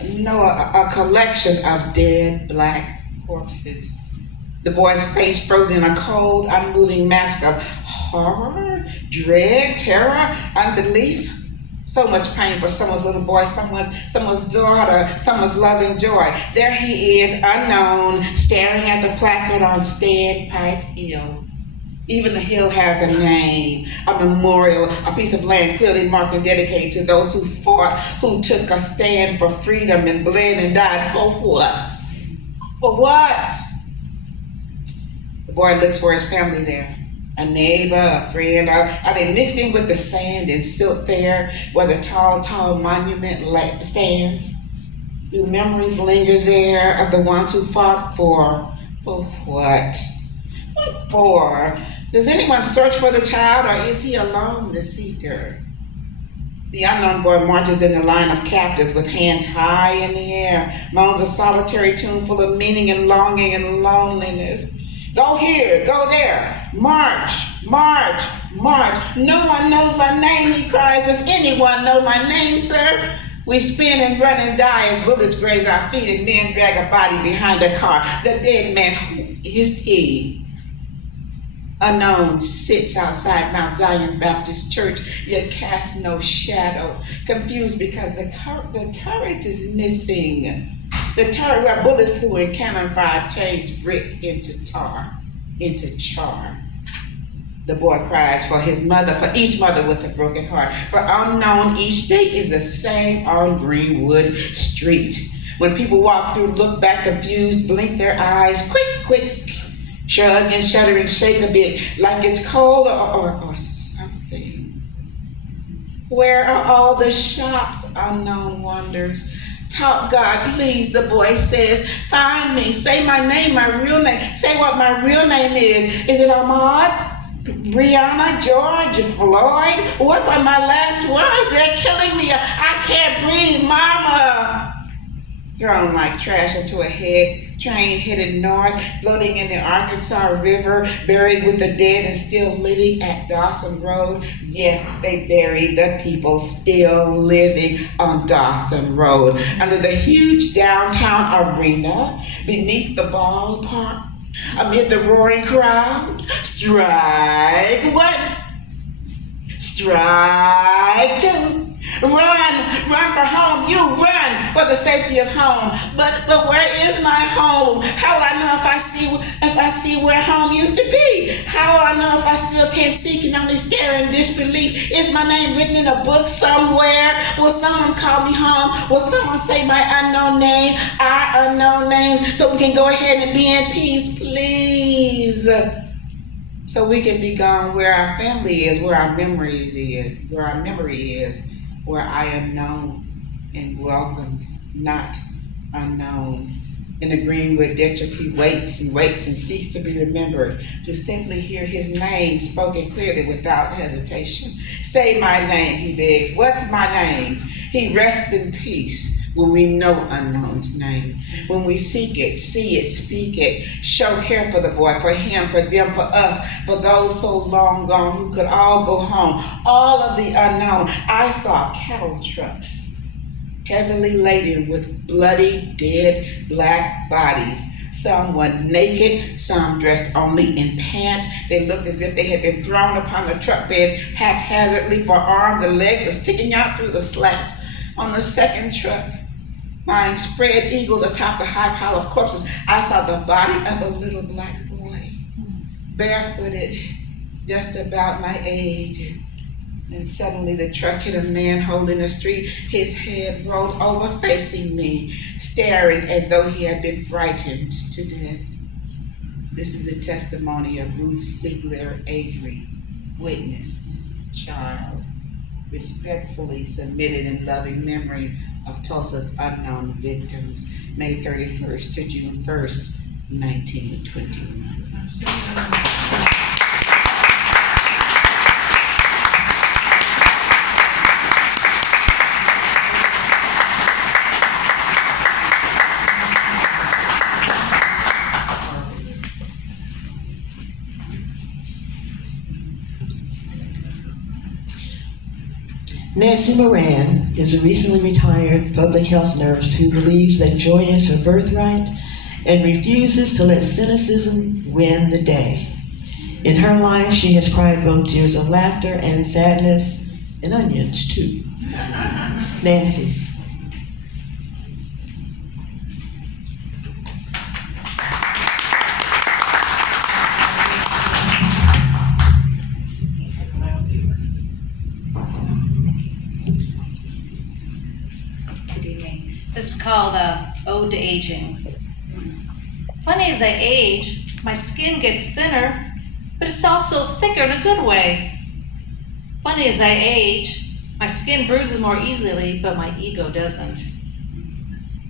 a collection of dead black corpses. The boy's face frozen in a cold, unmoving mask of horror, dread, terror, unbelief. So much pain for someone's little boy, someone's daughter, someone's loving joy. There he is, unknown, staring at the placard on Standpipe Hill. Even the hill has a name, a memorial, a piece of land clearly marked and dedicated to those who fought, who took a stand for freedom and bled and died. For what? For what? The boy looks for his family there. A neighbor, a friend. Are they mixed in with the sand and silt there where the tall monument stands? Do memories linger there of the ones who fought for? For what? What for? Does anyone search for the child, or is he alone, the seeker? The unknown boy marches in the line of captives with hands high in the air, moans a solitary tune full of meaning and longing and loneliness. Go here, go there, march, march, march. No one knows my name, he cries. Does anyone know my name, sir? We spin and run and die as bullets graze our feet and men drag a body behind a car. The dead man, who is he? Unknown sits outside Mount Zion Baptist Church, yet casts no shadow. Confused because the turret is missing. The turret where bullets flew and cannon fire changed brick into tar, into char. The boy cries for his mother, for each mother with a broken heart. For unknown, each day is the same on Greenwood Street. When people walk through, look back confused, blink their eyes, quick, shrug and shudder and shake a bit, like it's cold or something. Where are all the shops? Unknown wonders. Talk, God, please, the boy says. Find me. Say my name, my real name. Say what my real name is. Is it Ahmaud? Breonna? George? Floyd? What were my last words? They're killing me. I can't breathe, Mama. Thrown like trash into a train headed north, floating in the Arkansas River, buried with the dead and still living at Dawson Road. Yes, they buried the people still living on Dawson Road. Under the huge downtown arena, beneath the ballpark, amid the roaring crowd. Strike one, strike two. Run for home, you run for the safety of home. But where is my home? How will I know if I see where home used to be? How will I know if I still can't see, can only stare in disbelief? Is my name written in a book somewhere? Will someone call me home? Will someone say my unknown name, our unknown names, so we can go ahead and be in peace, please? So we can be gone where our family is, where our memories is, where our memory is, where I am known and welcomed, not unknown. In the Greenwood District, he waits and seeks to be remembered, to simply hear his name spoken clearly without hesitation. Say my name, he begs. What's my name? He rests in peace when we know unknown's name, when we seek it, see it, speak it, show care for the boy, for him, for them, for us, for those so long gone who could all go home, all of the unknown. I saw cattle trucks heavily laden with bloody, dead black bodies. Some were naked, some dressed only in pants. They looked as if they had been thrown upon the truck beds haphazardly, for arms and legs were sticking out through the slats. On the second truck, lying spread eagled atop the high pile of corpses, I saw the body of a little black boy, barefooted, just about my age. And suddenly the truck hit a man holding the street, his head rolled over facing me, staring as though he had been frightened to death. This is the testimony of Ruth Ziegler Avery, witness, child, respectfully submitted in loving memory of Tulsa's unknown victims, May 31st to June 1st, 1921. Nancy Moran is a recently retired public health nurse who believes that joy is her birthright and refuses to let cynicism win the day. In her life, she has cried both tears of laughter and sadness, and onions too. Nancy. Good evening. This is called Ode to Aging. Funny as I age, my skin gets thinner, but it's also thicker in a good way. Funny as I age, my skin bruises more easily, but my ego doesn't.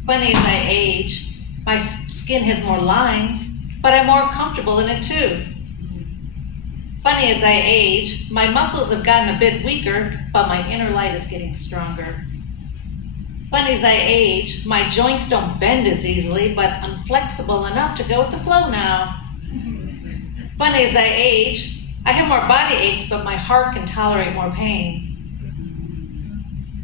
Funny as I age, my skin has more lines, but I'm more comfortable in it too. Funny as I age, my muscles have gotten a bit weaker, but my inner light is getting stronger. Funny as I age, my joints don't bend as easily, but I'm flexible enough to go with the flow now. Funny as I age, I have more body aches, but my heart can tolerate more pain.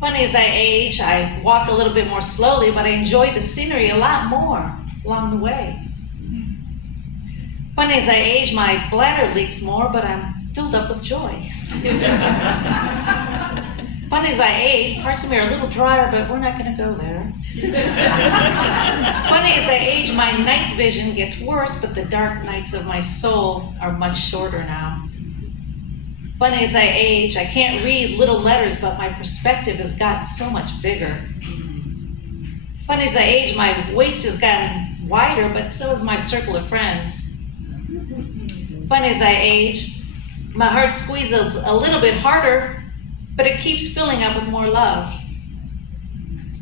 Funny as I age, I walk a little bit more slowly, but I enjoy the scenery a lot more along the way. Funny as I age, my bladder leaks more, but I'm filled up with joy. Funny as I age, parts of me are a little drier, but we're not going to go there. Funny as I age, my night vision gets worse, but the dark nights of my soul are much shorter now. Funny as I age, I can't read little letters, but my perspective has gotten so much bigger. Funny as I age, my waist has gotten wider, but so has my circle of friends. Funny as I age, my heart squeezes a little bit harder, but it keeps filling up with more love.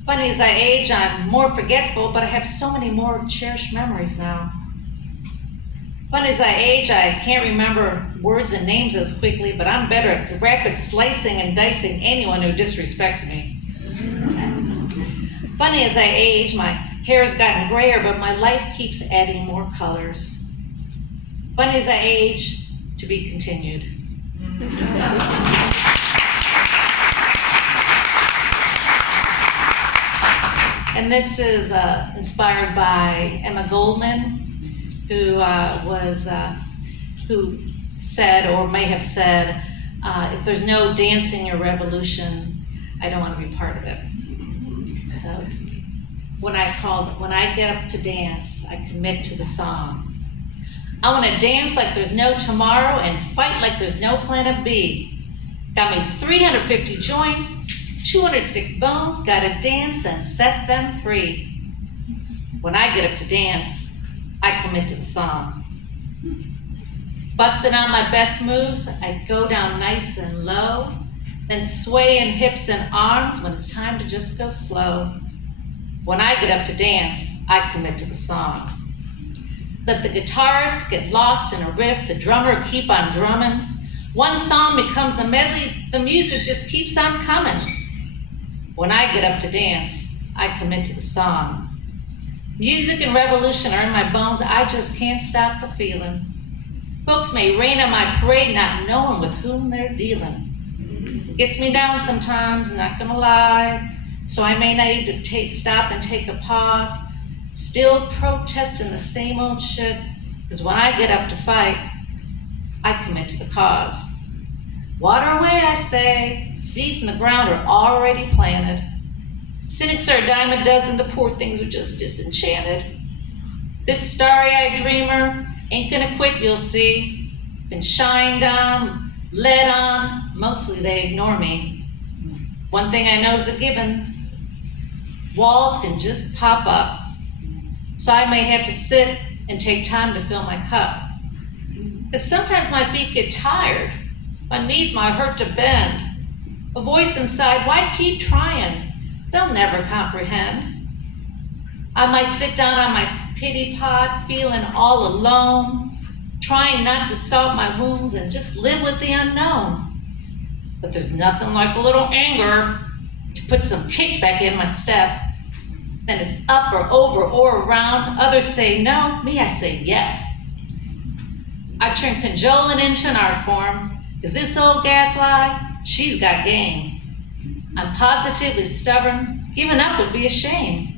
Funny as I age, I'm more forgetful, but I have so many more cherished memories now. Funny as I age, I can't remember words and names as quickly, but I'm better at rapid slicing and dicing anyone who disrespects me. Funny as I age, my hair's gotten grayer, but my life keeps adding more colors. Funny as I age, to be continued. And this is inspired by Emma Goldman, who said, or may have said, if there's no dancing or revolution, I don't want to be part of it. So it's when I get up to dance, I commit to the song. I want to dance like there's no tomorrow and fight like there's no planet B. Got me 350 joints, 206 bones, gotta dance and set them free. When I get up to dance, I commit to the song. Busting out my best moves, I go down nice and low, then sway in hips and arms when it's time to just go slow. When I get up to dance, I commit to the song. Let the guitarist get lost in a riff, the drummer keep on drumming. One song becomes a medley, the music just keeps on coming. When I get up to dance, I commit to the song. Music and revolution are in my bones, I just can't stop the feeling. Folks may rain on my parade, not knowing with whom they're dealing. Gets me down sometimes, not gonna lie, so I may need to stop and take a pause. Still protesting the same old shit, because when I get up to fight, I commit to the cause. Water away, I say, seeds in the ground are already planted. Cynics are a dime a dozen, the poor things are just disenchanted. This starry-eyed dreamer ain't gonna quit, you'll see. Been shined on, led on, mostly they ignore me. One thing I know is a given, walls can just pop up. So I may have to sit and take time to fill my cup. Because sometimes my feet get tired, my knees might hurt to bend. A voice inside, why keep trying? They'll never comprehend. I might sit down on my pity pod, feeling all alone, trying not to salve my wounds and just live with the unknown. But there's nothing like a little anger to put some kickback in my step. Then it's up or over or around. Others say no, me I say yeah. I turn cajoling into an art form. Is this old gadfly? She's got game. I'm positively stubborn. Giving up would be a shame.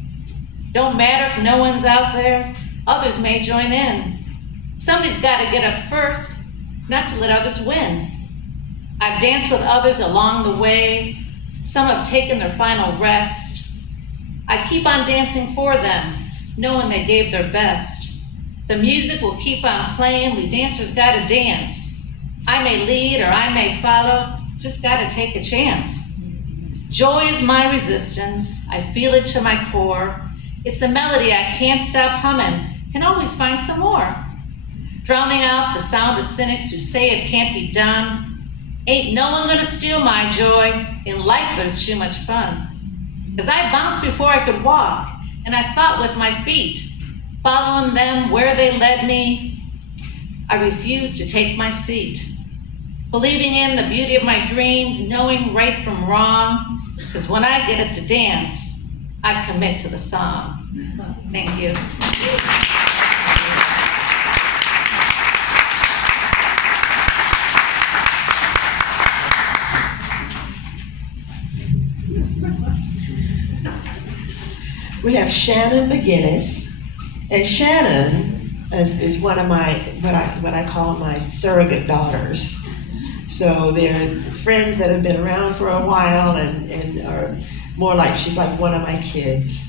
Don't matter if no one's out there. Others may join in. Somebody's got to get up first, not to let others win. I've danced with others along the way. Some have taken their final rest. I keep on dancing for them, knowing they gave their best. The music will keep on playing. We dancers got to dance. I may lead or I may follow, just got to take a chance. Joy is my resistance. I feel it to my core. It's a melody I can't stop humming, can always find some more. Drowning out the sound of cynics who say it can't be done. Ain't no one gonna steal my joy. In life there's too much fun. 'Cause I bounced before I could walk, and I thought with my feet, following them where they led me. I refused to take my seat. Believing in the beauty of my dreams, knowing right from wrong. 'Cause when I get up to dance, I commit to the song. Thank you. We have Shannon McGinnis, and Shannon is one of my, what I call my surrogate daughters. So they're friends that have been around for a while and are more like, she's like one of my kids.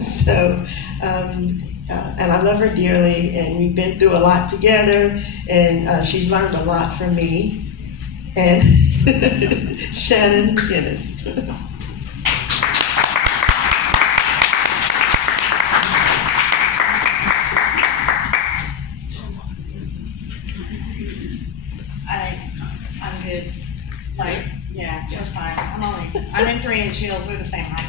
So, and I love her dearly, and we've been through a lot together, and she's learned a lot from me. And Shannon McGinnis. I'm good. Like, yeah, just fine. I'm in 3-inch heels. We're the same height.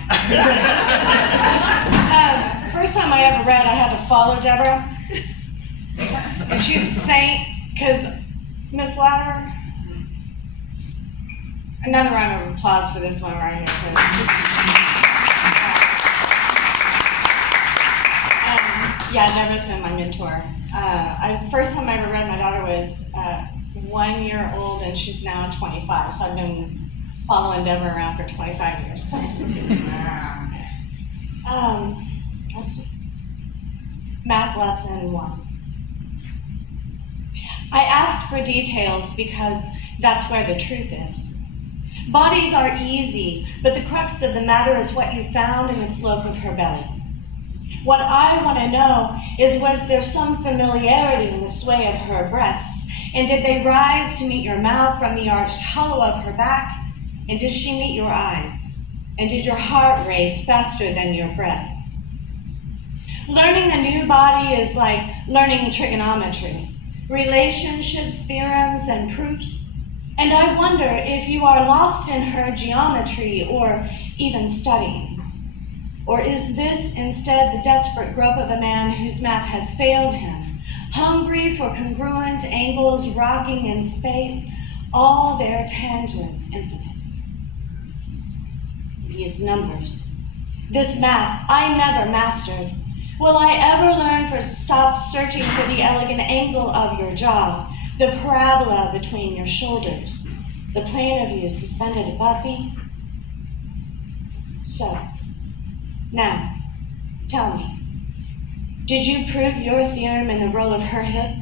First time I ever read, I had to follow Deborah. And she's a saint, because Miss Louder, another round of applause for this one right here. Yeah, Deborah's been my mentor. First time I ever read, my daughter was 1 year old, and she's now 25. So I've been following Deborah around for 25 years. Let's see. Math lesson 1. I asked for details because that's where the truth is. Bodies are easy, but the crux of the matter is what you found in the slope of her belly. What I want to know is, was there some familiarity in the sway of her breasts? And did they rise to meet your mouth from the arched hollow of her back? And did she meet your eyes? And did your heart race faster than your breath? Learning a new body is like learning trigonometry, relationships, theorems, and proofs. And I wonder if you are lost in her geometry or even studying. Or is this instead the desperate grope of a man whose math has failed him, hungry for congruent angles rocking in space, all their tangents infinite? These numbers, this math I never mastered. Will I ever learn to stop searching for the elegant angle of your jaw, the parabola between your shoulders, the plane of you suspended above me? So, now, tell me, did you prove your theorem in the roll of her hip?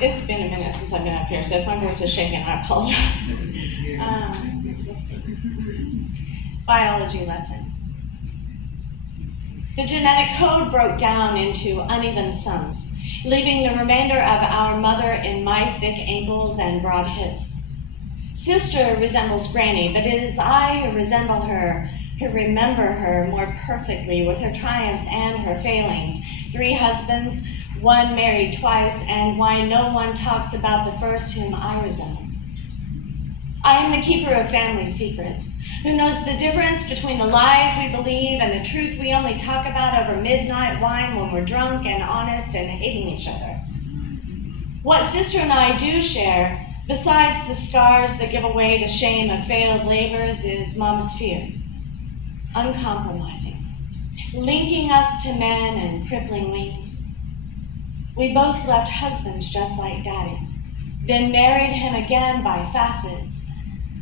It's been a minute since I've been up here, so if my voice is shaking, I apologize. Let's see. Biology lesson. The genetic code broke down into uneven sums, leaving the remainder of our mother in my thick ankles and broad hips. Sister resembles Granny, but it is I who resemble her, who remember her more perfectly with her triumphs and her failings. 3 husbands, 1 married twice, and why no one talks about the first whom I resemble. I am the keeper of family secrets, who knows the difference between the lies we believe and the truth we only talk about over midnight wine when we're drunk and honest and hating each other. What sister and I do share, besides the scars that give away the shame of failed labors, is Mama's fear, uncompromising, linking us to men and crippling wings. We both left husbands just like Daddy, then married him again by facets.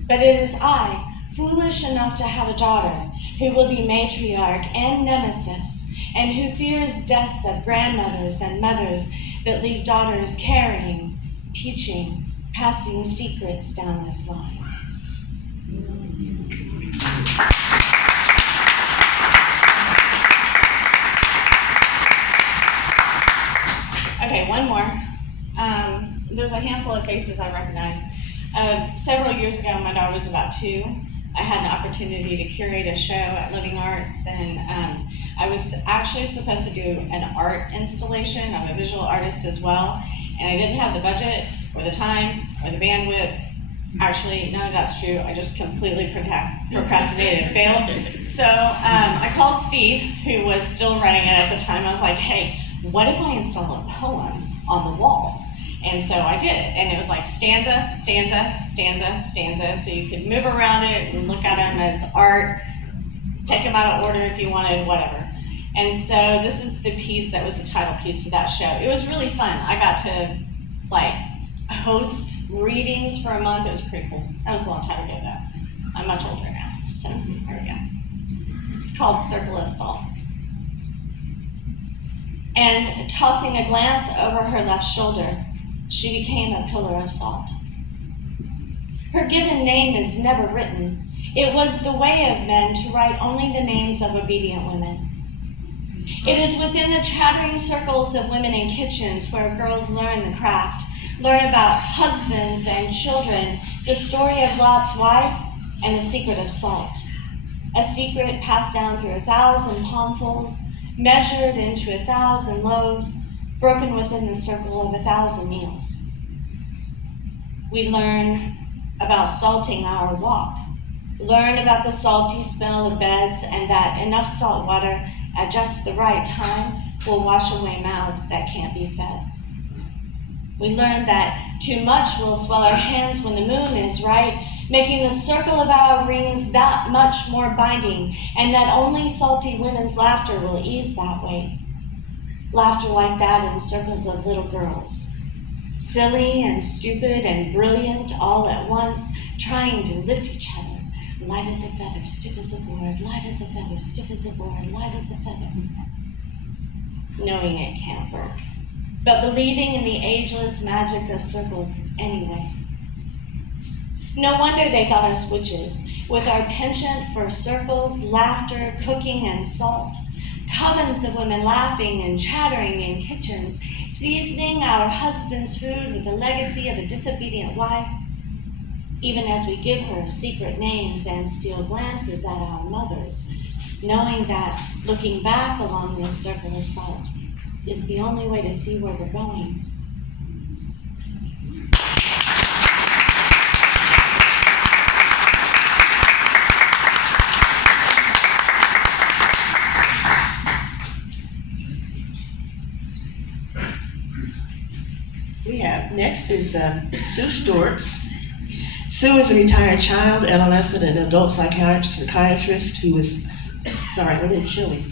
But it is I, foolish enough to have a daughter, who will be matriarch and nemesis, and who fears deaths of grandmothers and mothers that leave daughters carrying, teaching, passing secrets down this line. Okay, one more. There's a handful of faces I recognize. Several years ago, my daughter was about 2. I had an opportunity to curate a show at Living Arts, and I was actually supposed to do an art installation. I'm a visual artist as well, and I didn't have the budget or the time or the bandwidth. Actually, none of that's true. I just completely procrastinated and failed. So I called Steve, who was still running it at the time. I was like, hey, what if I install a poem on the walls? And so I did, and it was like stanza, stanza, stanza, stanza, so you could move around it and look at them as art, take them out of order if you wanted, whatever. And so this is the piece that was the title piece of that show. It was really fun. I got to like host readings for a month. It was pretty cool. That was a long time ago though. I'm much older now, so here we go. It's called Circle of Salt. And tossing a glance over her left shoulder, she became a pillar of salt. Her given name is never written. It was the way of men to write only the names of obedient women. It is within the chattering circles of women in kitchens where girls learn the craft, learn about husbands and children, the story of Lot's wife, and the secret of salt. A secret passed down through 1,000 palmfuls, measured into 1,000 loaves, broken within the circle of 1,000 meals. We learn about salting our walk, learn about the salty smell of beds, and that enough salt water at just the right time will wash away mouths that can't be fed. We learn that too much will swell our hands when the moon is right, making the circle of our rings that much more binding, and that only salty women's laughter will ease that weight. Laughter like that in circles of little girls, silly and stupid and brilliant all at once, trying to lift each other, light as a feather, stiff as a board, light as a feather, stiff as a board, light as a feather. Knowing it can't work, but believing in the ageless magic of circles anyway. No wonder they thought us witches, with our penchant for circles, laughter, cooking, and salt. Covens of women laughing and chattering in kitchens, seasoning our husband's food with the legacy of a disobedient wife, even as we give her secret names and steal glances at our mothers, knowing that looking back along this circle of salt is the only way to see where we're going. We have, next is Sue Stewart's. Sue is a retired child, adolescent, and adult psychiatrist who is, sorry, I'm a little chilly.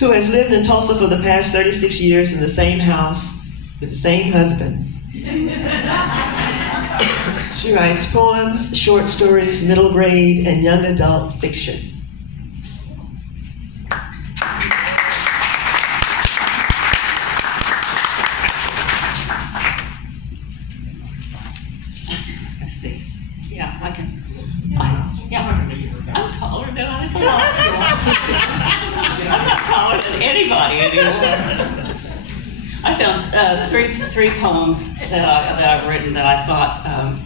Who has lived in Tulsa for the past 36 years in the same house with the same husband. She writes poems, short stories, middle grade, and young adult fiction. I'm taller than I thought. I'm not taller than anybody anymore. I found three poems that I've written that I thought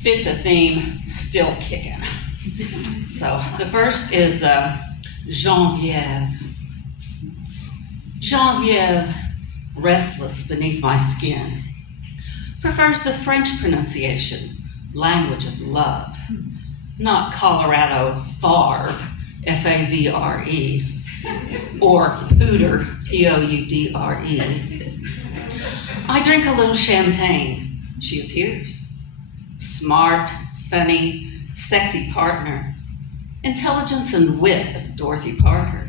fit the theme, still kicking. So the first is Geneviève. Geneviève, restless beneath my skin, prefers the French pronunciation, language of love, not Colorado Favre, F-A-V-R-E, or Poudre, P-O-U-D-R-E. I drink a little champagne, she appears. Smart, funny, sexy partner. Intelligence and wit of Dorothy Parker.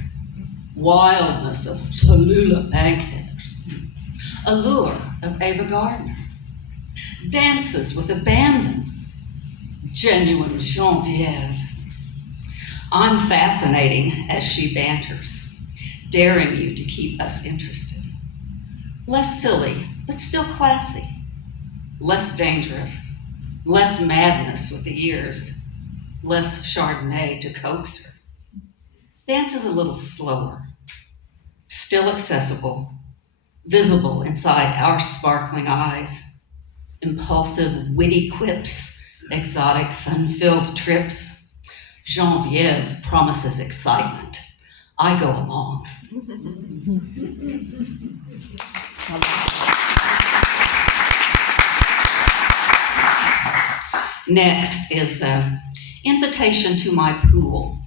Wildness of Tallulah Bankhead. Allure of Ava Gardner. Dances with abandon, genuine Genevieve. I'm fascinating as she banters, daring you to keep us interested. Less silly, but still classy. Less dangerous, less madness with the years, less Chardonnay to coax her. Dances a little slower, still accessible, visible inside our sparkling eyes. Impulsive, witty quips, exotic, fun-filled trips. Genevieve promises excitement. I go along. Next is the invitation to my pool.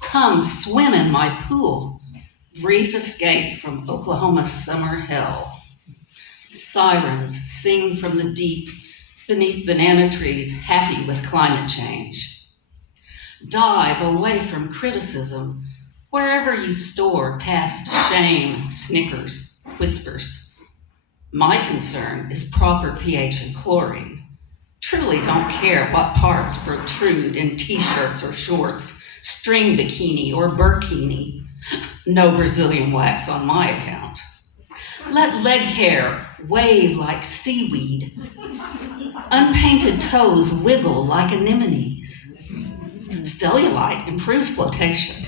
Come swim in my pool. Brief escape from Oklahoma's summer hell. Sirens sing from the deep beneath banana trees, happy with climate change. Dive away from criticism wherever you store past shame, snickers, whispers. My concern is proper pH and chlorine. Truly don't care what parts protrude in t-shirts or shorts, string bikini or burkini. No Brazilian wax on my account. Let leg hair wave like seaweed. Unpainted toes wiggle like anemones. Cellulite improves flotation.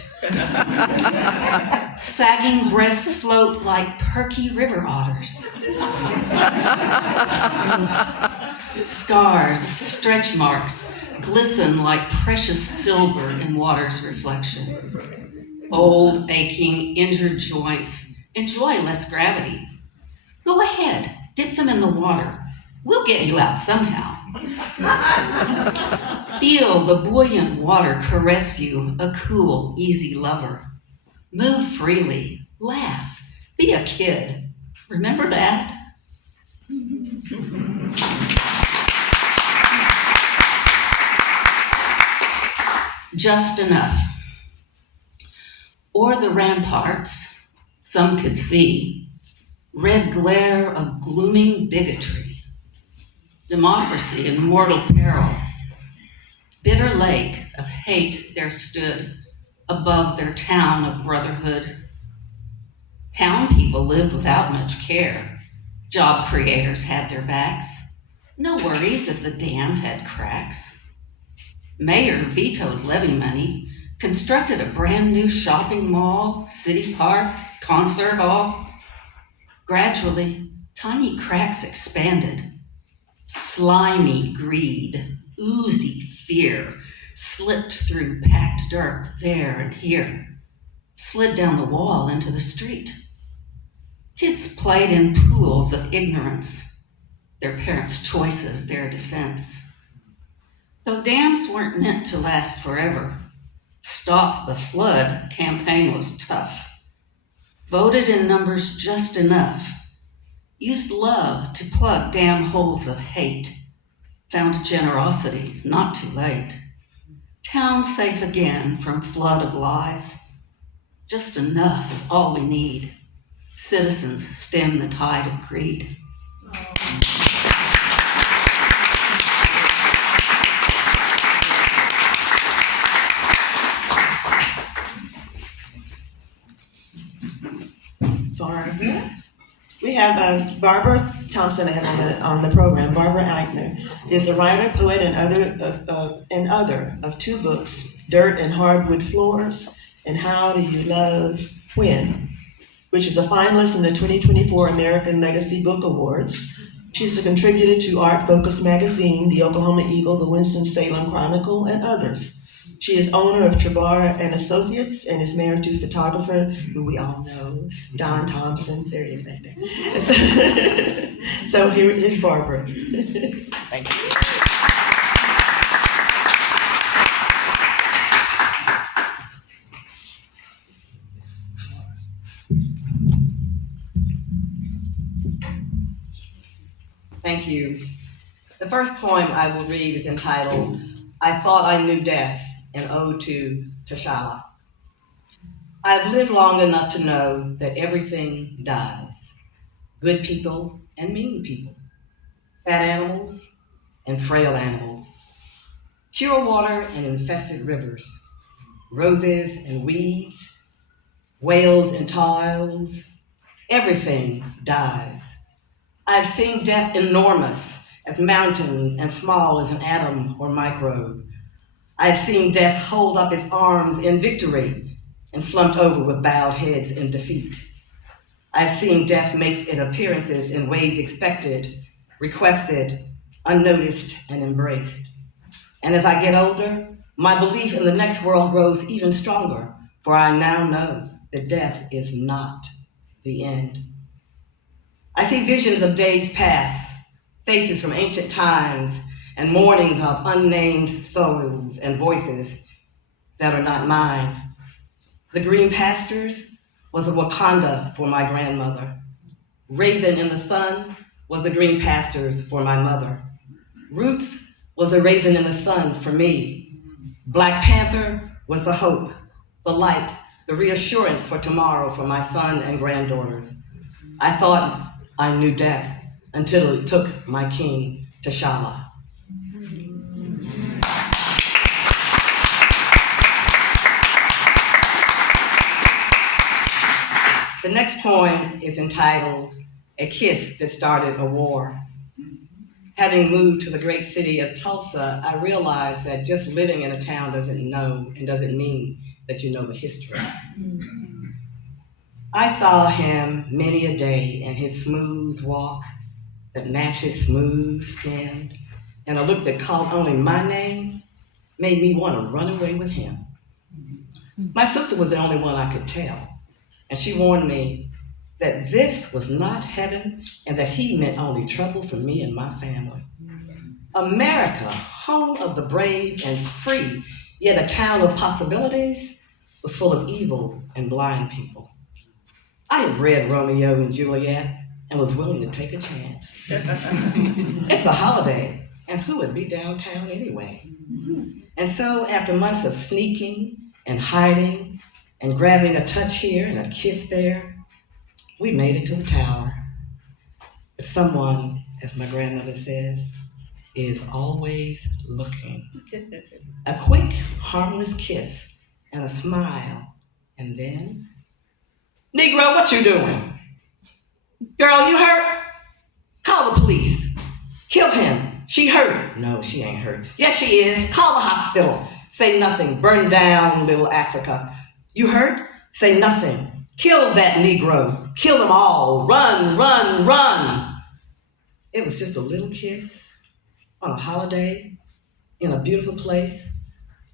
Sagging breasts float like perky river otters. Scars, stretch marks, glisten like precious silver in water's reflection. Old, aching, injured joints enjoy less gravity. Go ahead, dip them in the water. We'll get you out somehow. Feel the buoyant water caress you, a cool, easy lover. Move freely, laugh, be a kid. Remember that? Just enough. O'er the ramparts, some could see, red glare of glooming bigotry, democracy in mortal peril. Bitter lake of hate there stood above their town of brotherhood. Town people lived without much care. Job creators had their backs. No worries if the dam had cracks. Mayor vetoed levy money, constructed a brand new shopping mall, city park, concert hall. Gradually, tiny cracks expanded. Slimy greed, oozy fear slipped through packed dirt there and here, slid down the wall into the street. Kids played in pools of ignorance, their parents' choices their defense. Though dams weren't meant to last forever, Stop the Flood campaign was tough. Voted in numbers just enough. Used love to plug dam holes of hate. Found generosity not too late. Town safe again from flood of lies. Just enough is all we need. Citizens stem the tide of greed. Barbara. We have Barbara Thompson I have on the program. Barbara Eichner is a writer, poet, and other of two books, Dirt and Hardwood Floors, and How Do You Love When, which is a finalist in the 2024 American Legacy Book Awards. She's a contributor to Art Focus Magazine, the Oklahoma Eagle, the Winston-Salem Chronicle, and others. She is owner of Trebar and Associates and is married to photographer who we all know, Don Thompson. There he is back there. So here is Barbara. Thank you. Thank you. The first poem I will read is entitled, I Thought I Knew Death, an ode to Tashala. I have lived long enough to know that everything dies. good people and mean people, fat animals and frail animals, pure water and infested rivers, roses and weeds, whales and toils, everything dies. I've seen death enormous as mountains and small as an atom or microbe. I've seen death hold up its arms in victory and slumped over with bowed heads in defeat. I've seen death make its appearances in ways expected, requested, unnoticed, and embraced. And as I get older, my belief in the next world grows even stronger, for I now know that death is not the end. I see visions of days past, faces from ancient times, and mornings of unnamed souls and voices that are not mine. The green pastures was a Wakanda for my grandmother. Raisin in the sun was the green pastures for my mother. Roots was a raisin in the sun for me. Black Panther was the hope, the light, the reassurance for tomorrow for my son and granddaughters. I thought I knew death until it took my king, T'Challa. The next poem is entitled A Kiss That Started a War. Having moved to the great city of Tulsa, I realized that just living in a town doesn't mean that you know the history. I saw him many a day and his smooth walk that matched his smooth skin, and a look that called only my name made me want to run away with him. My sister was the only one I could tell, and she warned me that this was not heaven and that he meant only trouble for me and my family. America, home of the brave and free, yet a town of possibilities, was full of evil and blind people. I had read Romeo and Juliet and was willing to take a chance. It's a holiday, and who would be downtown anyway? And so after months of sneaking and hiding and grabbing a touch here and a kiss there, we made it to the tower. But someone, as my grandmother says, is always looking. A quick, harmless kiss and a smile, and then, Negro, what you doing? Girl, you hurt? Call the police. Kill him. She hurt. No, she ain't hurt. Yes, she is. Call the hospital. Say nothing. Burn down little Africa. You hurt? Say nothing. Kill that Negro. Kill them all. Run, run, run. It was just a little kiss on a holiday in a beautiful place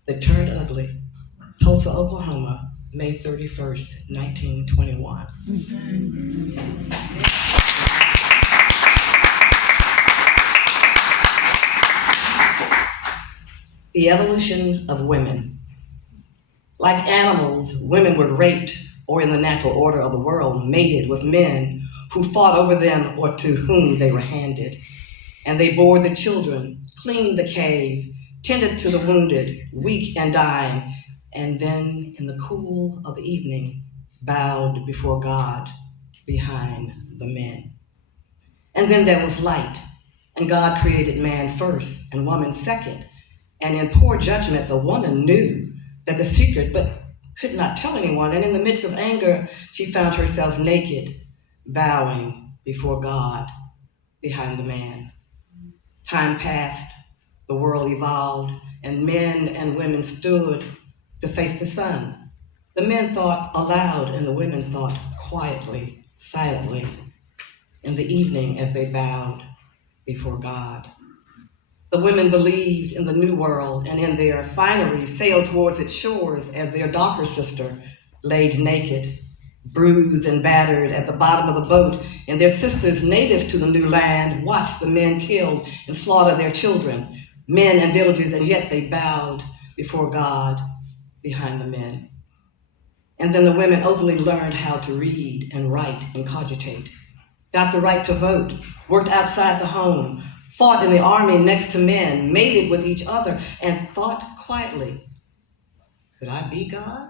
that turned ugly. Tulsa, Oklahoma, May 31st, 1921. The evolution of women. Like animals, women were raped or in the natural order of the world, mated with men who fought over them or to whom they were handed. And they bore the children, cleaned the cave, tended to the wounded, weak and dying, and then in the cool of the evening, bowed before God behind the men. And then there was light, and God created man first and woman second. And in poor judgment, the woman knew that the secret, but could not tell anyone. And in the midst of anger, she found herself naked, bowing before God behind the man. Time passed, the world evolved, and men and women stood to face the sun. The men thought aloud, and the women thought quietly, silently, in the evening as they bowed before God. The women believed in the new world, and in their finery sailed towards its shores as their darker sister laid naked, bruised and battered at the bottom of the boat, and their sisters native to the new land watched the men killed and slaughter their children, men and villagers, and yet they bowed before God behind the men. And then the women openly learned how to read and write and cogitate, got the right to vote, worked outside the home, fought in the army next to men, mated with each other, and thought quietly, could I be God?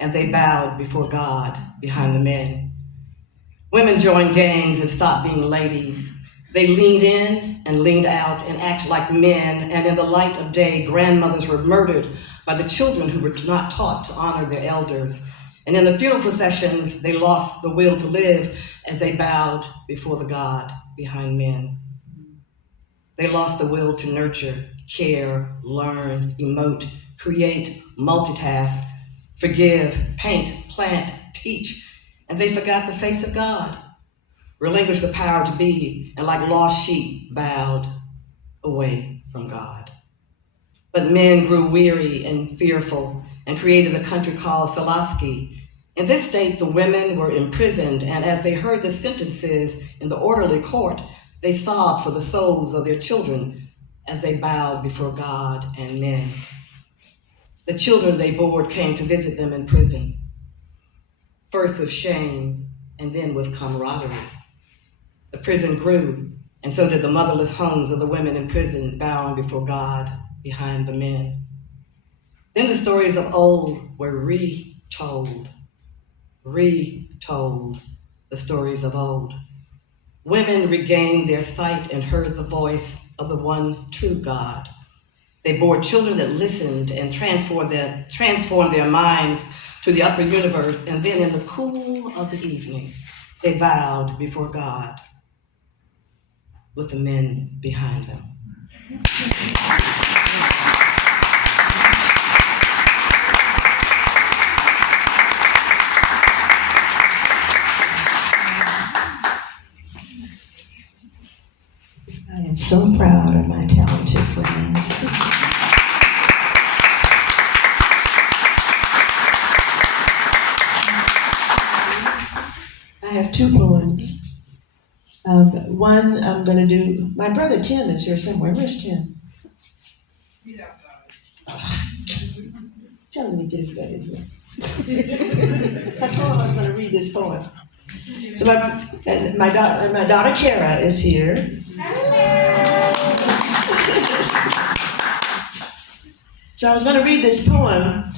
And they bowed before God behind the men. Women joined gangs and stopped being ladies. They leaned in and leaned out and acted like men, and in the light of day, grandmothers were murdered by the children who were not taught to honor their elders. And in the funeral processions, they lost the will to live as they bowed before the God behind men. They lost the will to nurture, care, learn, emote, create, multitask, forgive, paint, plant, teach, and they forgot the face of God, relinquished the power to be, and like lost sheep, bowed away from God. But men grew weary and fearful and created a country called Salaski. In this state, the women were imprisoned, and as they heard the sentences in the orderly court, they sobbed for the souls of their children as they bowed before God and men. The children they bore came to visit them in prison, first with shame and then with camaraderie. The prison grew, and so did the motherless homes of the women in prison, bowing before God behind the men. Then the stories of old were retold, the stories of old. Women regained their sight and heard the voice of the one true God. They bore children that listened and transformed their minds to the upper universe, and then in the cool of the evening, they bowed before God with the men behind them. I am so proud of my talented friends. I have two poems. One I'm going to do, my brother Tim is here somewhere. Where's Tim? Tell him to get his butt in here. I told him I was going to read this poem. So my daughter Kara is here. So I was going to read this poem.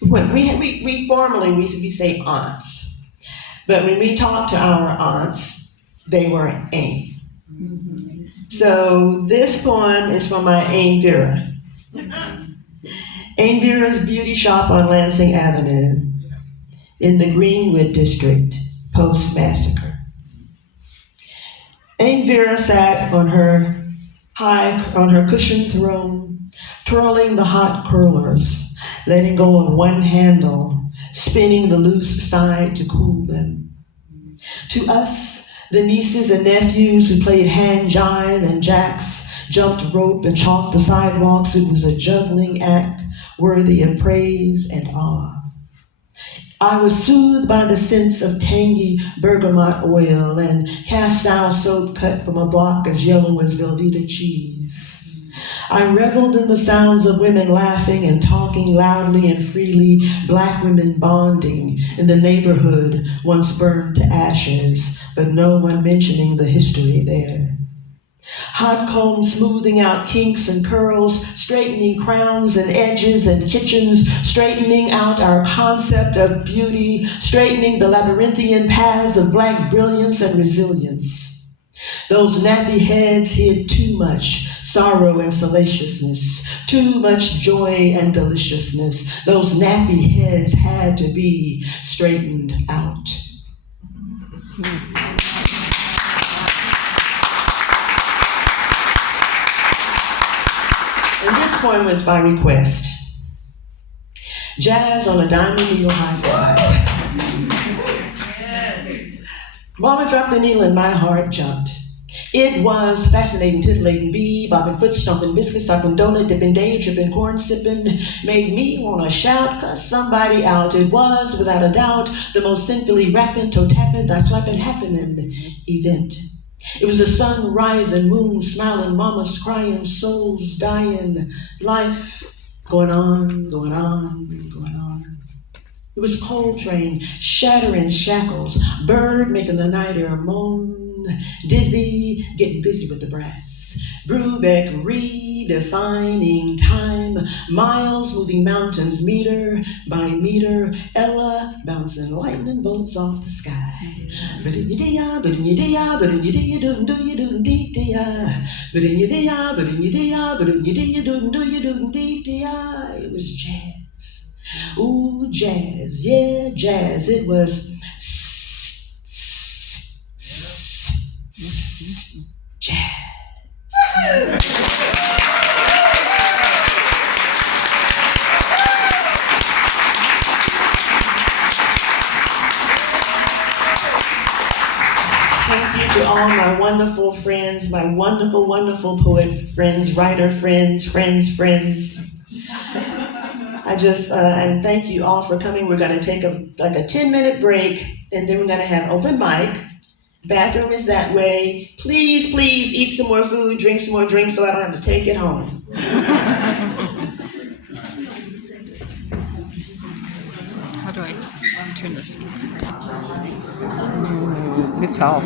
When we formally we say aunts, but when we talk to our aunts, they were Aunt. So this poem is from my Aunt Vera. Aunt Vera's beauty shop on Lansing Avenue in the Greenwood district post-massacre. Aunt Vera sat on her cushioned throne, twirling the hot curlers, letting go of one handle, spinning the loose side to cool them. To us, the nieces and nephews who played hand jive and jacks, jumped rope and chalked the sidewalks, it was a juggling act worthy of praise and awe. I was soothed by the scents of tangy bergamot oil and cast-iron soap cut from a block as yellow as Velveeta cheese. I reveled in the sounds of women laughing and talking loudly and freely, Black women bonding in the neighborhood once burned to ashes, but no one mentioning the history there. Hot comb smoothing out kinks and curls, straightening crowns and edges and kitchens, straightening out our concept of beauty, straightening the labyrinthian paths of Black brilliance and resilience. Those nappy heads hid too much sorrow and salaciousness, too much joy and deliciousness. Those nappy heads had to be straightened out. And this poem was by request. Jazz on a diamond needle high five. Mama dropped the needle and my heart jumped. It was fascinating, titillating, bee-bopping, foot-stomping, biscuit-stopping, donut dipping, day tripping, corn sipping, made me want to shout, cuss somebody out. It was, without a doubt, the most sinfully rapping, toe-tapping, that-slapping, happening event. It was the sun rising, moon smiling, mamas crying, souls dying, life going on, going on, going on. It was Coltrane shattering shackles, Bird making the night air moan, Dizzy getting busy with the brass, Brubeck, Reed, redefining time. Miles moving mountains, meter by meter. Ella bouncing lightning bolts off the sky. It was jazz. Ooh, jazz, yeah, jazz. It was jazz. Thank you to all my wonderful friends, my wonderful, wonderful poet friends, writer friends. I just, and thank you all for coming. We're gonna take a 10-minute break, and then we're gonna have open mic. Bathroom is that way. Please, please eat some more food, drink some more drinks so I don't have to take it home. How do I turn this? It's off.